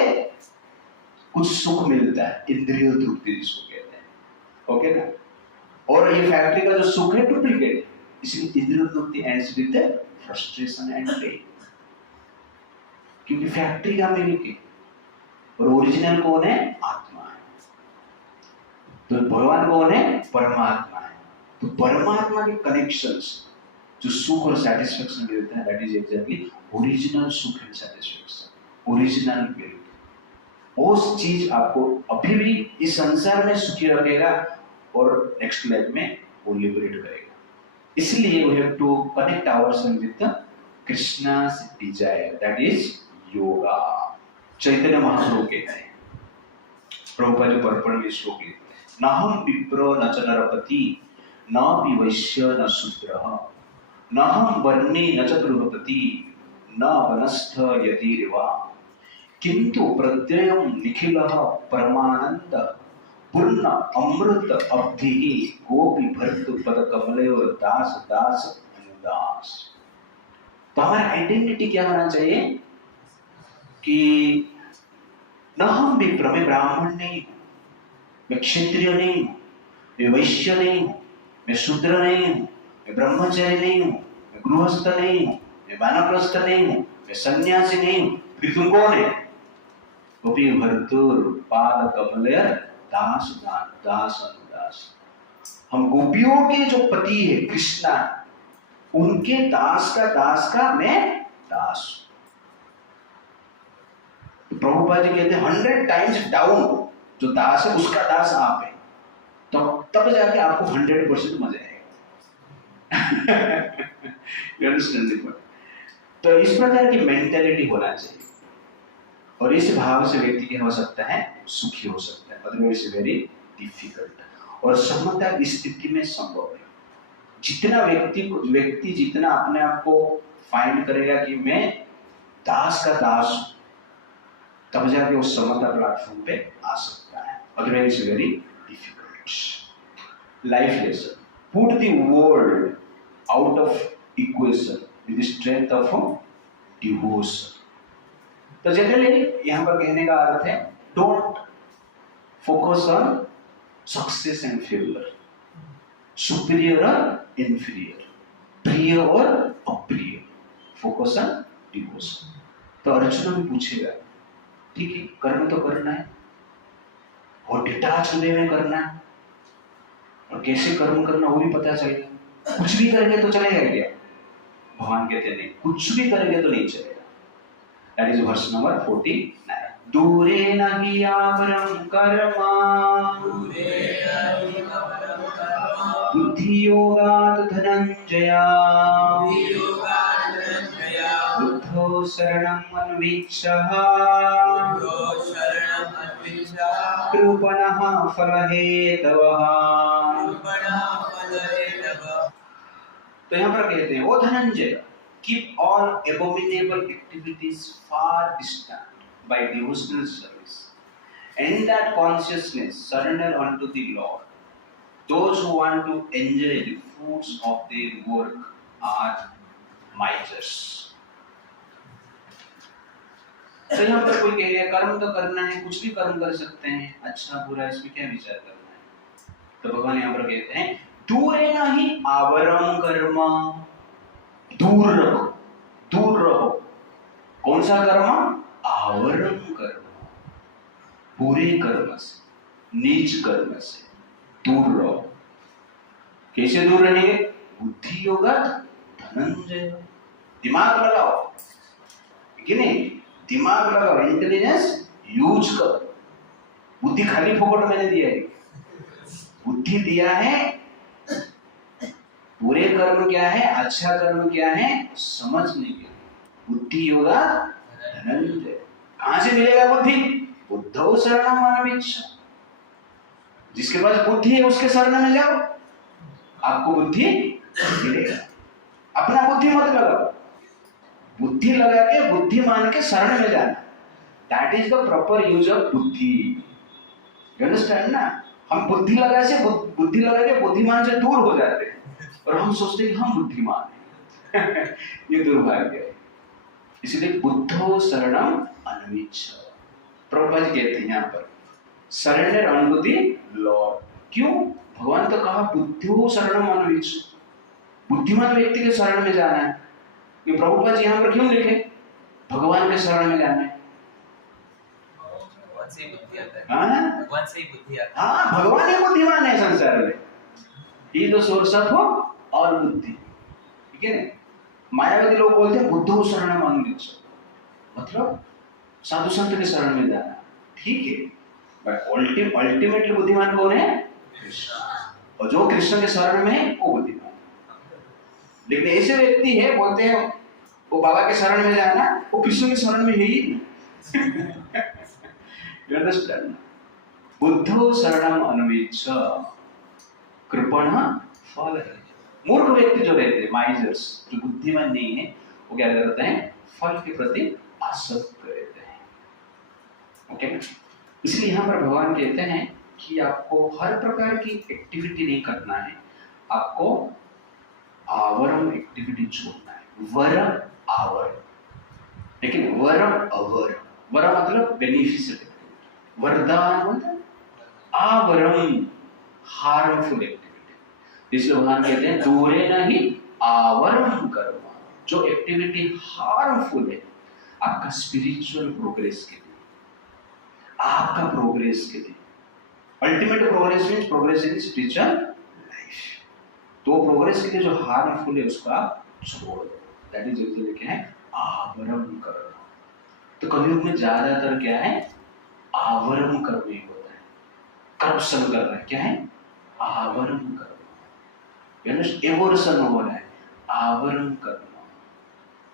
कुछ सुख मिलता है, इंद्रिय तृप्ति जिसको कहते हैं, ओके ना. और ये फैक्ट्री का जो सुख है डुप्लीकेट है, इसलिए इंद्रिय तृप्ति ends with frustration and pain. क्योंकि फैक्ट्री का मिल्क है और ओरिजिनल कौन है? आत्मा है. तो भगवान कौन है? परमात्मा है. तो परमात्मा के कनेक्शंस जो सुख और सेटिस्फेक्शन मिलता है, दैट इज एग्जैक्टली ओरिजिनल सुख एंड सेटिस्फेक्शन, ओरिजिनल वेल्थ। वो चीज आपको अभी भी इस संसार में सुखी रखेगा और नेक्स्ट लाइफ में वो लिबरेट करेगा। इसलिए we have to connect ourselves with the Krishna's desire, that is yoga. Chaitanya Mahaprabhu कहते हैं, प्रभुपाद जी पर्पण में श्लोक लिखते हैं, न हम विप्र न च नरपति न भी वैश्य न शूद्रः न हम वर्णी न च गृहपति न वनस्थ यतिरिवा किंतु प्रत्ययम निखिलः परमानंद पूर्ण अमृत अब्धि गोपी भर्तु पद कमलेव दास दास अनुदास। तो हमारा आइडेंटिटी क्या होना चाहिए कि न हम विप्र, मैं ब्राह्मण नहीं हूं, मैं क्षत्रिय नहीं हूं, मैं वैश्य नहीं हूं, मैं शूद्र नहीं हूं, मैं ब्रह्मचारी नहीं हूं, मैं गृहस्थ नहीं हूं, मैं वानप्रस्थ नहीं हूं, मैं सन्यासी नहीं हूं, फिर तुम कौन है? गोपी भर्तुर पाद कमले दास दास अनुदास। हम गोपियों के जो पति है कृष्णा, उनके दास का मैं दास। प्रभुपाद जी कहते हैं 100 टाइम्स डाउन जो दास है उसका दास आप है, तो तब जाके आपको 100% मजा आएगा। तो इस प्रकार की मेंटेलिटी होना चाहिए और इस भाव से व्यक्ति क्या हो सकता है, सुखी हो सकता है, अदरवाइज वेरी डिफिकल्ट। और समता इस स्थिति में संभव है। जितना व्यक्ति जितना अपने आप को फाइंड करेगा कि मैं दास का दास हूं, तब जाके उस समता प्लेटफॉर्म पे आ सकता है, otherwise very difficult. Life lesson, put the world out of equation with the strength of devotion. तो जनरली यहां पर कहने का अर्थ है, don't focus on success and failure, superior और इंफीरियर, प्रिय और अप्रिय, फोकस ऑन डिवोशन। तो अर्जुन भी पूछेगा, ठीक है कर्म तो करना है और डिटैच हृदय में करना है, और कैसे कर्म करना वो भी पता चलेगा। कुछ भी करेंगे तो चलेगा क्या? भगवान कहते नहीं, कुछ भी करेंगे तो नहीं चलेगा। That is verse number 49। दूरे नहि आवरम कर्मा बुद्धि योगात् धनंजया बुद्धो शरणम् अन्वीक्षः कृपणः फलहेतवः। तो यहाँ पर कहते हैं, ओ Dhananjay, keep all abominable activities far distant by devotional service, and in that consciousness surrender unto the Lord. Those who want to enjoy the fruits of their work are misers. तो यहाँ पर कोई कह रहा है कर्म तो करना है, कुछ भी कर्म कर सकते हैं, अच्छा बुरा इसमें क्या विचार करना है? तो भगवान यहाँ पर कहते हैं, दूरे नहि आवरम कर्म, दूर रहो, दूर रहो। कौन सा कर्म? आवरम कर्म, बुरे कर्म से, नीच कर्म से दूर रहो। कैसे दूर रहेंगे? बुद्धि योगात् धनंजय, दिमाग लगाओ, कि नहीं? दिमाग लगाओ, इंटेलिजेंस यूज करो। बुद्धि खाली फोकट मैंने दिया है, बुद्धि दिया है, बुरे कर्म क्या है, अच्छा कर्म क्या है समझने के लिए। बुद्धि योगा धनंजय। कहां से मिलेगा बुद्धि? बुद्धौ शरणम अन्वीक्ष। जिसके पास बुद्धि है उसके शरण में जाओ, आपको बुद्धि मिलेगा। अपना बुद्धि मत लगाओ, बुद्धि लगा के बुद्धिमान के शरण में जाना, that is the proper use of बुद्धि। यू अंडरस्टैंड ना? हम बुद्धि लगा के बुद्धिमान से दूर हो जाते हैं और हम सोचते हैं कि हम बुद्धिमान हैं। ये दुर्भाग्य है। इसलिए बुद्धो शरणम अन्वीक्ष। प्रभुपाद जी कहते हैं यहाँ पर सरेंडर अनटू द लॉर्ड। क्यों? भगवान तो कहा बुद्धो शरणम अन्वीक्ष, बुद्धिमान व्यक्ति के शरण में जाना है। ये प्रभुपाद जी यहाँ पर क्यों लिखे भगवान के शरण में जाना है? भगवान से ही बुद्धि आता है। भगवान से ही बुद्धि आता है। हाँ, भगवान ही बुद्धिमान है संसार में। ही तो सोर्स ऑफ और बुद्धि, ठीक है ना? मायावादी लोग बोलते हैं बुद्धो शरणम अनुगच्छ, मतलब साधु संत के शरण में जाना, ठीक है, बट अल्टीमेटली बुद्धिमान कौन है? कृष्ण। और जो कृष्ण के शरण में है वो बुद्धिमान। लेकिन ऐसे व्यक्ति है बोलते हैं वो बाबा के शरण में जाना, वो कृष्ण के शरण में है ही नहीं। You understand? बुद्धो शरणम अनुगच्छ कृपण फल। मूर्ख व्यक्ति जो रहते हैं, माइजर्स, जो बुद्धिमान नहीं है, वो क्या करते हैं? फल के प्रति आसक्त रहते हैं। ओके, इसलिए यहाँ पर भगवान कहते हैं कि आपको हर प्रकार की एक्टिविटी नहीं करना है, आपको आवरम एक्टिविटी छोड़ना है। वर आवर, लेकिन वरम अवर, वर मतलब बेनिफिशियल एक्टिविटी, वरदान मतलब आवरम हार्मफुल एक्टिविटी। इसलिए भगवान कहते हैं दूरे नहीं आवरम कर्म, जो एक्टिविटी हार्मफुल है आपका स्पिरिचुअल प्रोग्रेस के लिए, आपका प्रोग्रेस के लिए, ultimate progress means progress in spiritual life. तो प्रोग्रेस के लिए जो हार्मफुल है उसको आप छोड़ दो, दैट इज एक्चुअली क्या है? आवरम कर्म। तो कलयुग में ज्यादातर क्या है? आवरम कर्म ही होता है, करप्शन कर रहा है, क्या है? आवरम कर्म। एवोर्शन हो रहा है, आवरम कर्म।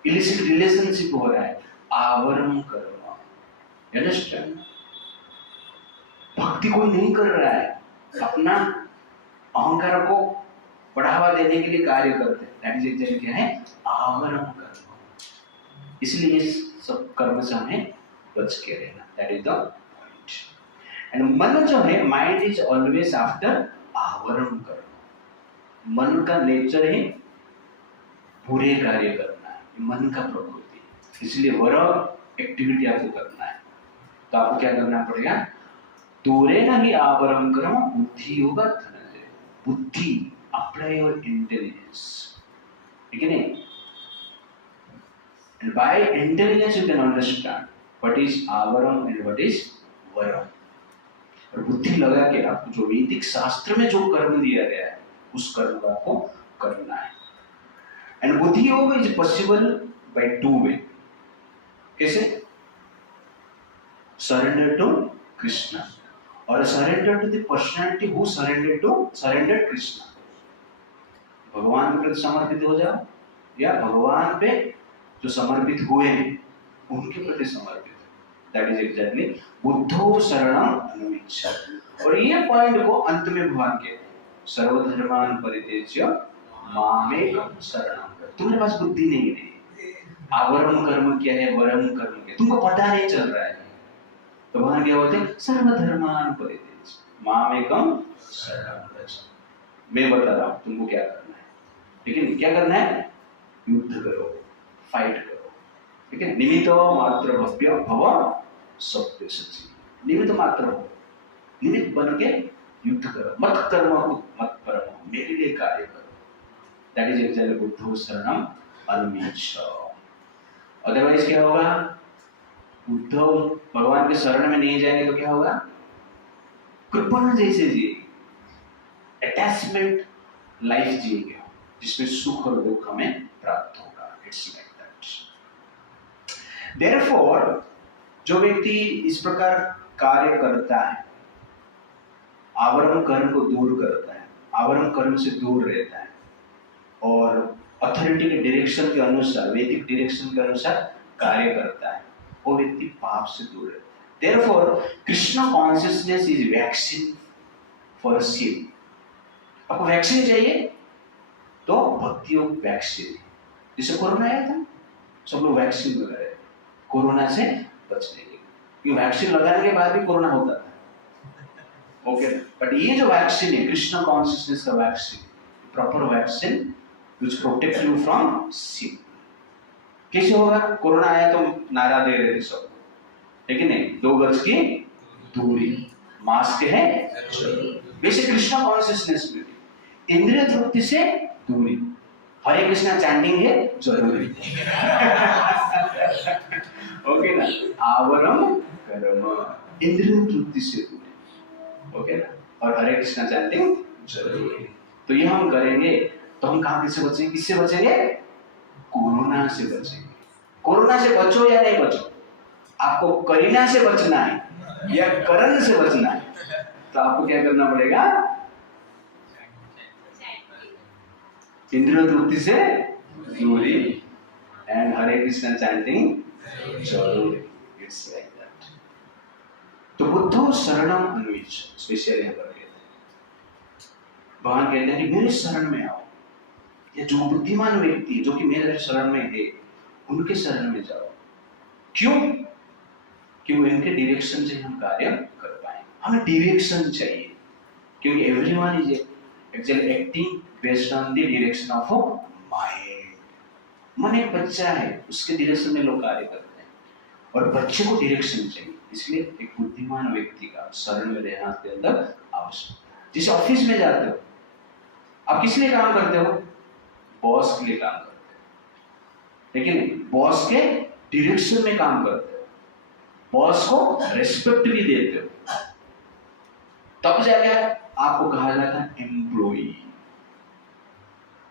इलिसिट रिलेशनशिप हो रहा है, आवरम कर्म। अंडरस्टैंड? भक्ति कोई नहीं कर रहा है, अपना अहंकार को बढ़ावा देने के लिए कार्य करते हैं, दैट इज एक्चुअली क्या है? आवरम कर्म। इसलिए इस सब कर्म से हमें बच के रहना, that is the point. And मन जो है, माइंड इज ऑलवेज आफ्टर आवरम कर्म। मन का नेचर है बुरे कार्य करना है, मन का प्रकृति। इसलिए वर एक्टिविटी आपको करना है, तो आपको क्या करना पड़ेगा? दूरे नहीं आवरम कर्म बुद्धि होगा धनंजय। बुद्धि, अप्लाई योर इंटेलिजेंस, ठीक है नहीं? And by intelligence you can understand what is avaram and what is varam. और बुद्धि लगा के आपको जो वैदिक शास्त्र में जो कर्म दिया गया है उस कर्म को आपको करना है। And buddhi yoga is possible by two way. कैसे? सरेंडर टू कृष्ण और surrender to the personality who surrender Krishna. भगवान के प्रति समर्पित हो जाओ, या भगवान पे जो समर्पित हुए हैं उनके प्रति समर्पित। दैट इज एग्जैक्टली बुद्धो शरणम अनुगच्छ। और ये पॉइंट को अंत में भगवान कहते हैं सर्वधर्मान् परित्यज्य मामेकं शरणं व्रज। तुम्हारे पास बुद्धि नहीं है, आवरम कर्म क्या है, वरम कर्म क्या है, तुमको पता नहीं चल रहा है। तो भगवान क्या बोलते हैं? सर्वधर्मान् परित्यज्य मामेकं शरणं व्रज। मैं बता रहा हूं तुमको क्या करना है, लेकिन क्या करना है? युद्ध करो, फाइट करो, ठीक है? निमित्तो मात्र भव्य भव सत्य सच्ची। निमित्त मात्र हो, निमित्त बन के युद्ध करो, मत कर्म मत परम, मेरे लिए कार्य करो। दैट इज एक्चुअली बुद्धो शरणम अनुगच्छ। अदरवाइज क्या होगा? उद्धव भगवान के शरण में नहीं जाएंगे तो क्या होगा? कृपण जैसे जिए, अटैचमेंट लाइफ जिएंगे जिसमें सुख और दुख हमें प्राप्त होगा। It's like that. देयरफॉर जो व्यक्ति इस प्रकार कार्य करता है, आवरण कर्म को दूर करता है, आवरण कर्म से दूर रहता है और अथॉरिटी के डायरेक्शन के अनुसार, वैदिक डायरेक्शन के अनुसार कार्य करता है, वो व्यक्ति पाप से दूर रहता है। Therefore Krishna consciousness is vaccine for sin. आपको वैक्सीन चाहिए तो भक्ति योग वैक्सीन। जैसे कोरोना आया था, सब लोग वैक्सीन लगा रहे थे कोरोना से बचने के लिए। वैक्सीन लगाने के बाद भी कोरोना होता था, ओके। बट ये जो वैक्सीन है कृष्ण कॉन्शियसनेस का vaccine, proper vaccine which protect you from sin. कैसे होगा? कोरोना आया तो नारा दे रहे थे सब, लेकिन नहीं, 2 गज की दूरी, मास्क है जरूरी। वैसे कृष्ण कॉन्शियसनेस में इंद्रिय तृप्ति से दूरी, हरे कृष्णा चैंटिंग है जरूरी। ओके ना? आवरम कर्म, इंद्रिय तृप्ति से दूरी, ओके ना? और हरे कृष्णा चैंटिंग जरूरी। तो ये हम करेंगे तो हम कहाँ से बचेंगे? किससे बचेंगे? कोरोना से बचेंगे। कोरोना से बचो या नहीं बचो, आपको करीना से बचना है या करण से बचना है, तो आपको क्या करना पड़ेगा? इंद्रिय तृप्ति से दूरी एंड हरे कृष्ण चैंटिंग जरूरी। It's like that. तो बुद्धो शरणम अन्विष, स्पेशली यहाँ पर भगवान कहते हैं कि मेरे शरण में आओ, या जो बुद्धिमान व्यक्ति जो कि मेरे शरण में है उनके शरण में जाओ। क्यों? क्यों? इनके डायरेक्शन से हम कार्य कर पाए। हमें डायरेक्शन चाहिए, क्योंकि everyone is actually acting based on the direction of mind. मन एक बच्चा है, उसके डायरेक्शन में लोग कार्य करते हैं, और बच्चे को डायरेक्शन चाहिए। इसलिए एक बुद्धिमान व्यक्ति का शरण में रहना के अंदर आवश्यक है। जिस ऑफिस में जाते हो, आप किस लिए काम करते हो? बॉस के लिए काम करते हो, लेकिन बॉस के डायरेक्शन में काम करते हो, बॉस को रेस्पेक्ट भी देते हो, तब जाके आपको कहा जाता है एम्प्लॉई।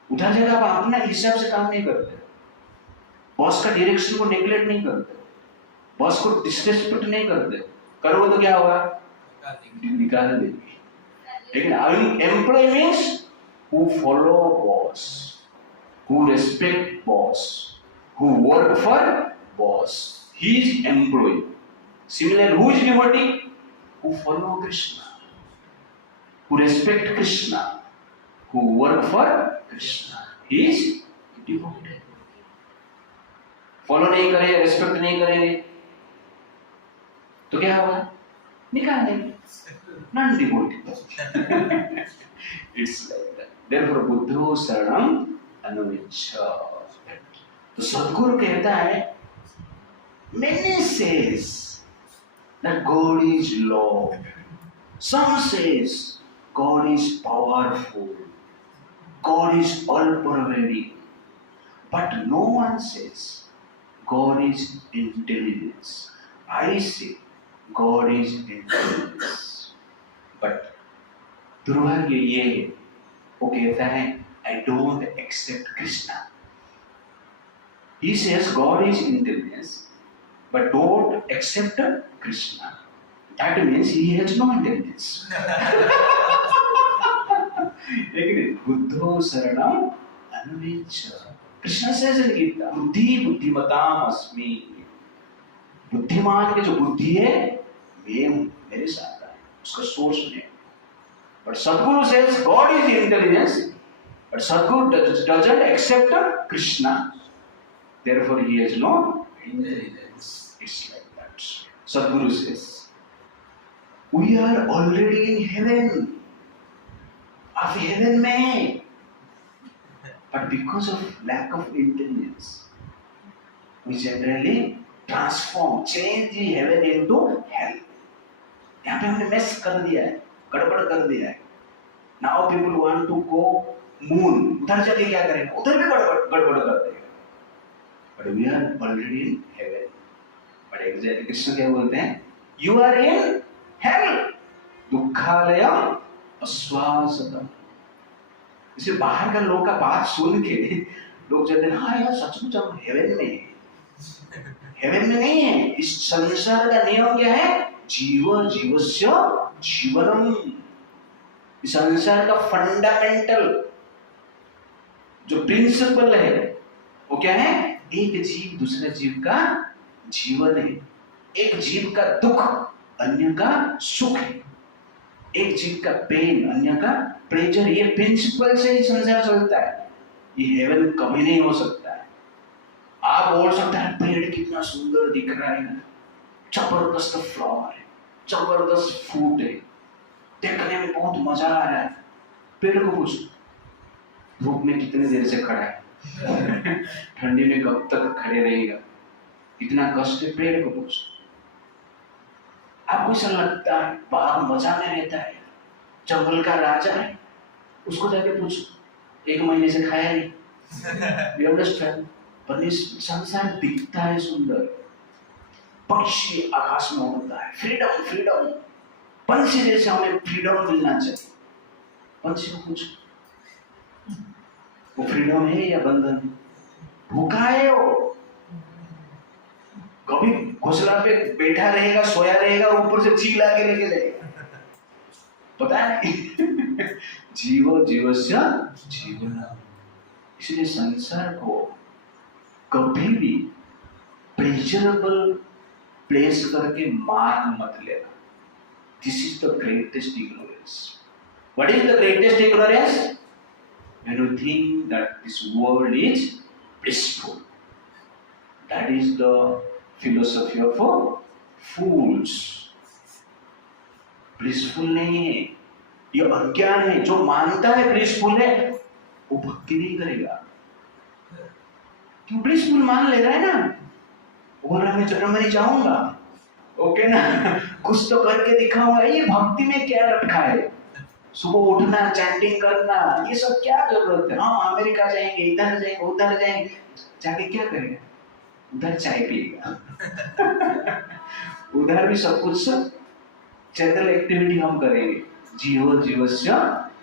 उधर जगह आप अपना हिसाब से काम नहीं करते, बॉस का डायरेक्शन को नेग्लेक्ट नहीं करते, बॉस को डिसरेस्पेक्ट नहीं करते। करोगे तो क्या होगा? निकाल देंगे। लेकिन employ means who follow boss, who respect boss, who work for boss. He is employee. Similarly, who is devotee? Who follow Krishna, who respect Krishna, who work for Krishna. He is devotee. Follow नहीं करेंगे, respect नहीं करेंगे, तो क्या होगा? निकाल देंगे, non devotee. It's like that. Therefore, बुद्धो शरणम अनुविच्छ। तो सद्गुरु कहता है, many says that God is Lord. Some says God is powerful. God is all-pervading. But no one says God is intelligence. I say God is intelligence. But दुर्भाग्य ये है, वो कहता है I don't accept Krishna. He says God is intelligence, but don't accept Krishna. That means he has no intelligence. लेकिन बुद्धो शरणम अन्विच्छ। Krishna says in Gita, बुद्धि बुद्धिमताम अस्मि। बुद्धिमान की जो बुद्धि है, मैं हूँ, मेरे साथ है, उसका सोर्स में। But Sadguru says God is intelligence, but Sadguru doesn't accept Krishna. Therefore, he has no intelligence. It's like that. Sadguru says, we are already in heaven. आप heaven में हैं, but because of lack of intelligence, we generally transform, change the heaven into hell. यहाँ पे हमने mess कर दिया है, गड़बड़ कर दिया है। Now people want to go moon. उधर जाके क्या करेंगे? उधर भी गड़बड़ कर देंगे। But we are already in heaven. But exactly Krishna क्या बोलते हैं? You are in hell. दुःखालयम आश्वासतम। इसे बाहर का लोग का बात सुन के लोग कहते हैं, हाँ यार सचमुच हम हेवन में हैं। हेवन में नहीं है। इस संसार का नियम क्या है? जीव जीवस्य जीवनम। इस संसार का फंडामेंटल जो प्रिंसिपल है वो क्या है? एक जीव दूसरे जीव का जीवन है, एक जीव का दुख अन्य का सुख है, एक जीव का पेन अन्य का प्लेजर। ये प्रिंसिपल से ही संसार चलता है। ये हेवन कभी नहीं हो सकता है। आप बोल सकते हैं पेड़ कितना सुंदर दिख रहा है ना, जबरदस्त फ्लावर है, जबरदस्त फ्रूट है, देखने में बहुत मजा आ रहा है। पेड़ को पूछो धूप में कितने देर से खड़ा है, ठंडी में कब तक खड़े रहेगा, इतना कष्ट है। पेड़ को पूछो। आपको ऐसा लगता है बाघ मजा में रहता है, जंगल का राजा है, उसको जाके पूछो 1 महीने से खाया नहीं। You understand? पर इस संसार दिखता है सुंदर, पक्षी आकाश में उड़ता है, फ्रीडम फ्रीडम। पंछी जैसे हमें फ्रीडम मिलना चाहिए। पंछी को पूछो वो फ्रीडम है या बंधन? भूखा है वो, कभी घोसला पे बैठा रहेगा, सोया रहेगा, ऊपर से चील आके लेके जाएगा, पता नहीं। जीवो जीवस्य जीवनम। इसलिए संसार को कभी भी प्लेजरेबल प्लेस करके मान मत लेना। This is the greatest ignorance. What is the greatest ignorance? When you think that this world is blissful, that is the philosophy of fools. Blissful नहीं है, ये अज्ञान है। जो मानता है blissful है, वो भक्ति नहीं करेगा। क्यों? blissful मान ले रहा है ना, बोल रहा है मैं जन्म में नहीं जाऊंगा, ओके ना, कुछ तो करके दिखाऊंगा। ये भक्ति में क्या रखा है? सुबह उठना, चैंटिंग करना, ये सब क्या जरूरत है? हाँ, अमेरिका जाएंगे, इधर जाएंगे, उधर जाएंगे, जाके क्या करेंगे? उधर चाय पिएगा। उधर भी सब कुछ जनरल एक्टिविटी हम करेंगे। जीवो जीवस्य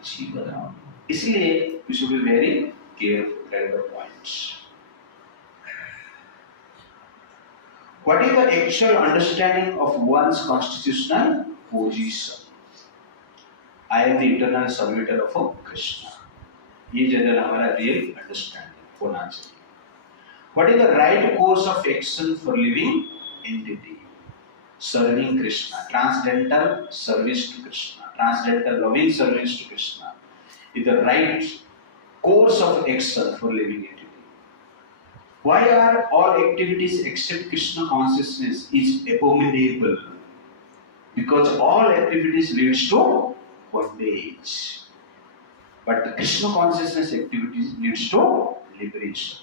जीवनम। इसलिए we should be very careful at the points. What is the actual understanding of one's constitutional position? I am the eternal servitor of Krishna. ये जनरल हमारा रियल अंडरस्टैंडिंग होना चाहिए। What is the right course of action for living entity? Serving Krishna, transcendental service to Krishna, transcendental loving service to Krishna is the right course of action for living entity. Why are all activities except Krishna consciousness is abominable? Because all activities leads to bondage, but the Krishna consciousness activities leads to liberation.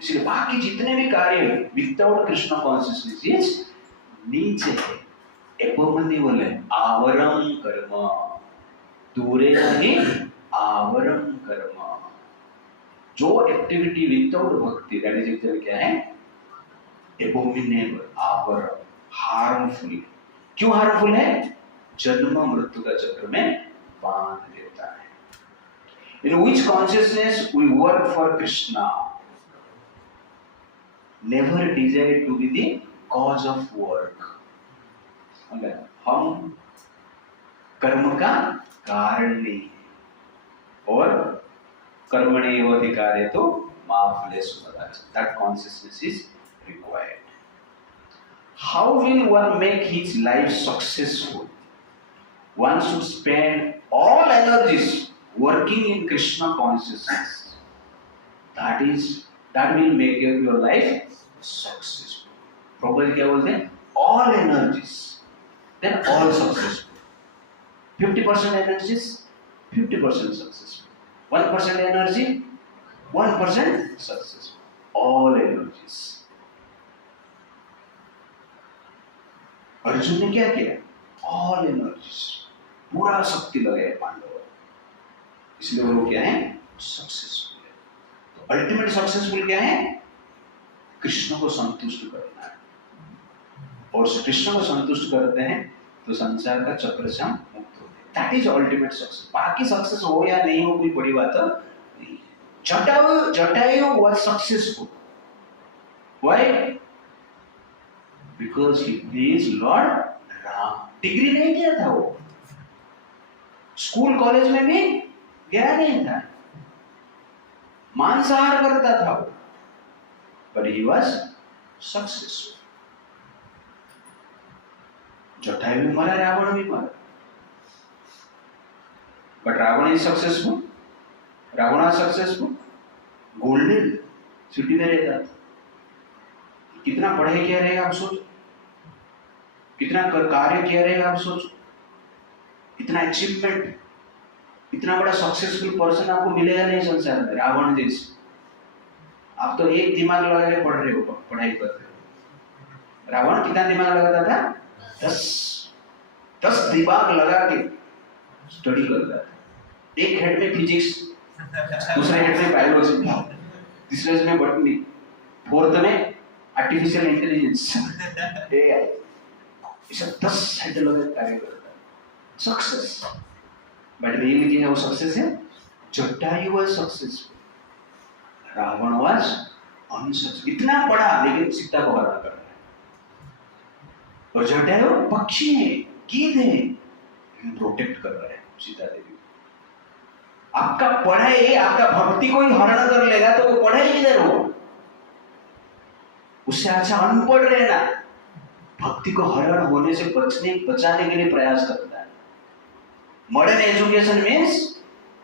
इसलिए बाकी जितने भी कार्य without Krishna consciousness is नीचे है, abominable है, आवरम कर्म, दूरे नहीं आवरम कर्म। जो activity without bhakti, that is actually क्या है? एबोमिनेबल, आवरम, हार्मफुल। क्यों हार्मफुल है? जन्म मृत्यु का चक्र में बांध देता है। In which consciousness we work for Krishna, never desire to be the cause of work. हम कर्म का कारण नहीं है, और कर्मणेव अधिकारेतो मा फलेषु कदाचन। That consciousness is required. How will one make his life successful? One should spend all energies working in Krishna consciousness. That will make your life successful. Prabhupada क्या बोलते हैं? All energies, then all successful. 50% energies, 50% successful. 1% energy, 1% successful. All energies. Arjun ने क्या किया? All energies, पूरा शक्ति लगाया पांडव, इसलिए वो क्या है? सक्सेसफुल है। तो अल्टीमेट सक्सेसफुल क्या है? कृष्ण को संतुष्ट करना है, और कृष्ण को संतुष्ट करते हैं तो संसार का चक्र से हम मुक्त होते हैं। That is ultimate success. बाकी सक्सेस हो या नहीं हो कोई बड़ी बात नहीं। Jatayu was successful. Why? Because he please Lord Ram. Degree नहीं किया था वो, स्कूल कॉलेज में भी गया नहीं था, मांसाहार करता था वो, but he was successful. Jatayu भी मरा, रावण भी मरा, but Ravan is successful. Ravan is successful. Golden city में रहता था, कितना पढ़े किया रहेगा आप सोचो, कितना कार्य किया रहेगा आप सोचो, इतना अचीवमेंट, इतना बड़ा सक्सेसफुल पर्सन आपको मिलेगा नहीं संसार में रावण जैसे। आप तो एक दिमाग लगा के पढ़ रहे हो, पढ़ाई कर रहे हो। रावण कितना दिमाग लगाता था? 10 दिमाग लगा के स्टडी करता था। एक हेड में फिजिक्स, दूसरे हेड में बायोलॉजी, तीसरे में बॉटनी, फोर्थ में आर्टिफिशियल इंटेलिजेंस, एआई। इसे 10 हेड लगा के कार्य करता है। सक्सेस, बट रियलिटी है वो सक्सेस है? Jatayu was successful. Ravan was unsuccessful, इतना पढ़ा लेकिन सीता को हरा कर रहा है। और जटायु पक्षी है, कीट है, लेकिन प्रोटेक्ट कर रहा है सीता देवी। आपका पढ़ाई, आपका भक्ति को ही हरण कर लेगा तो वो पढ़ाई किधर हो? उससे अच्छा अनपढ़ रहना। भक्ति को हरण होने से बचाने के लिए प्रयास करता है। Modern education means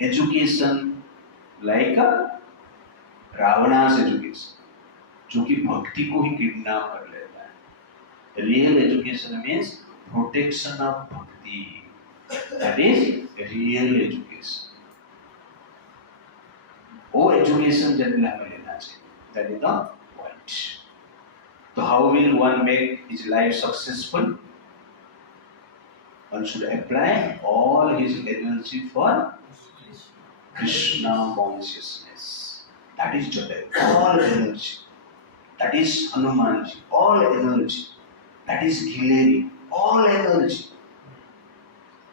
education like Ravana's education, जो कि भक्ति को ही किडनैप कर लेता है। Real education means protection of bhakti, that is real education. वो एजुकेशन जनरल हमें लेना चाहिए, दैट इज द पॉइंट। तो how will one make his life successful? One should apply all his energy for Krishna consciousness. That is Jatayu. All energy. That is Hanumanji. All energy. That is Gileri. All energy.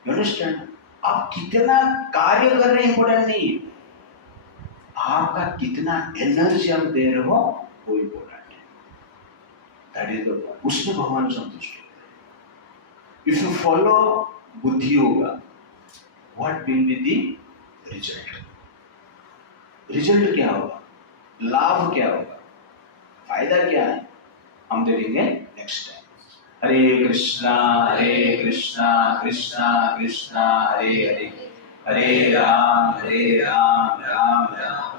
You understand? आप कितना कार्य कर रहे हैं important नहीं है, आपका कितना एनर्जी आप दे रहे हो वो इम्पोर्टेंट है। That is the point. उसमें भगवान संतुष्ट है। If you follow बुद्धि होगा, what will be the result? Result क्या होगा? लाभ क्या होगा? फायदा क्या है? हम देखेंगे नेक्स्ट टाइम। हरे कृष्णा कृष्णा कृष्णा हरे हरे, हरे राम राम राम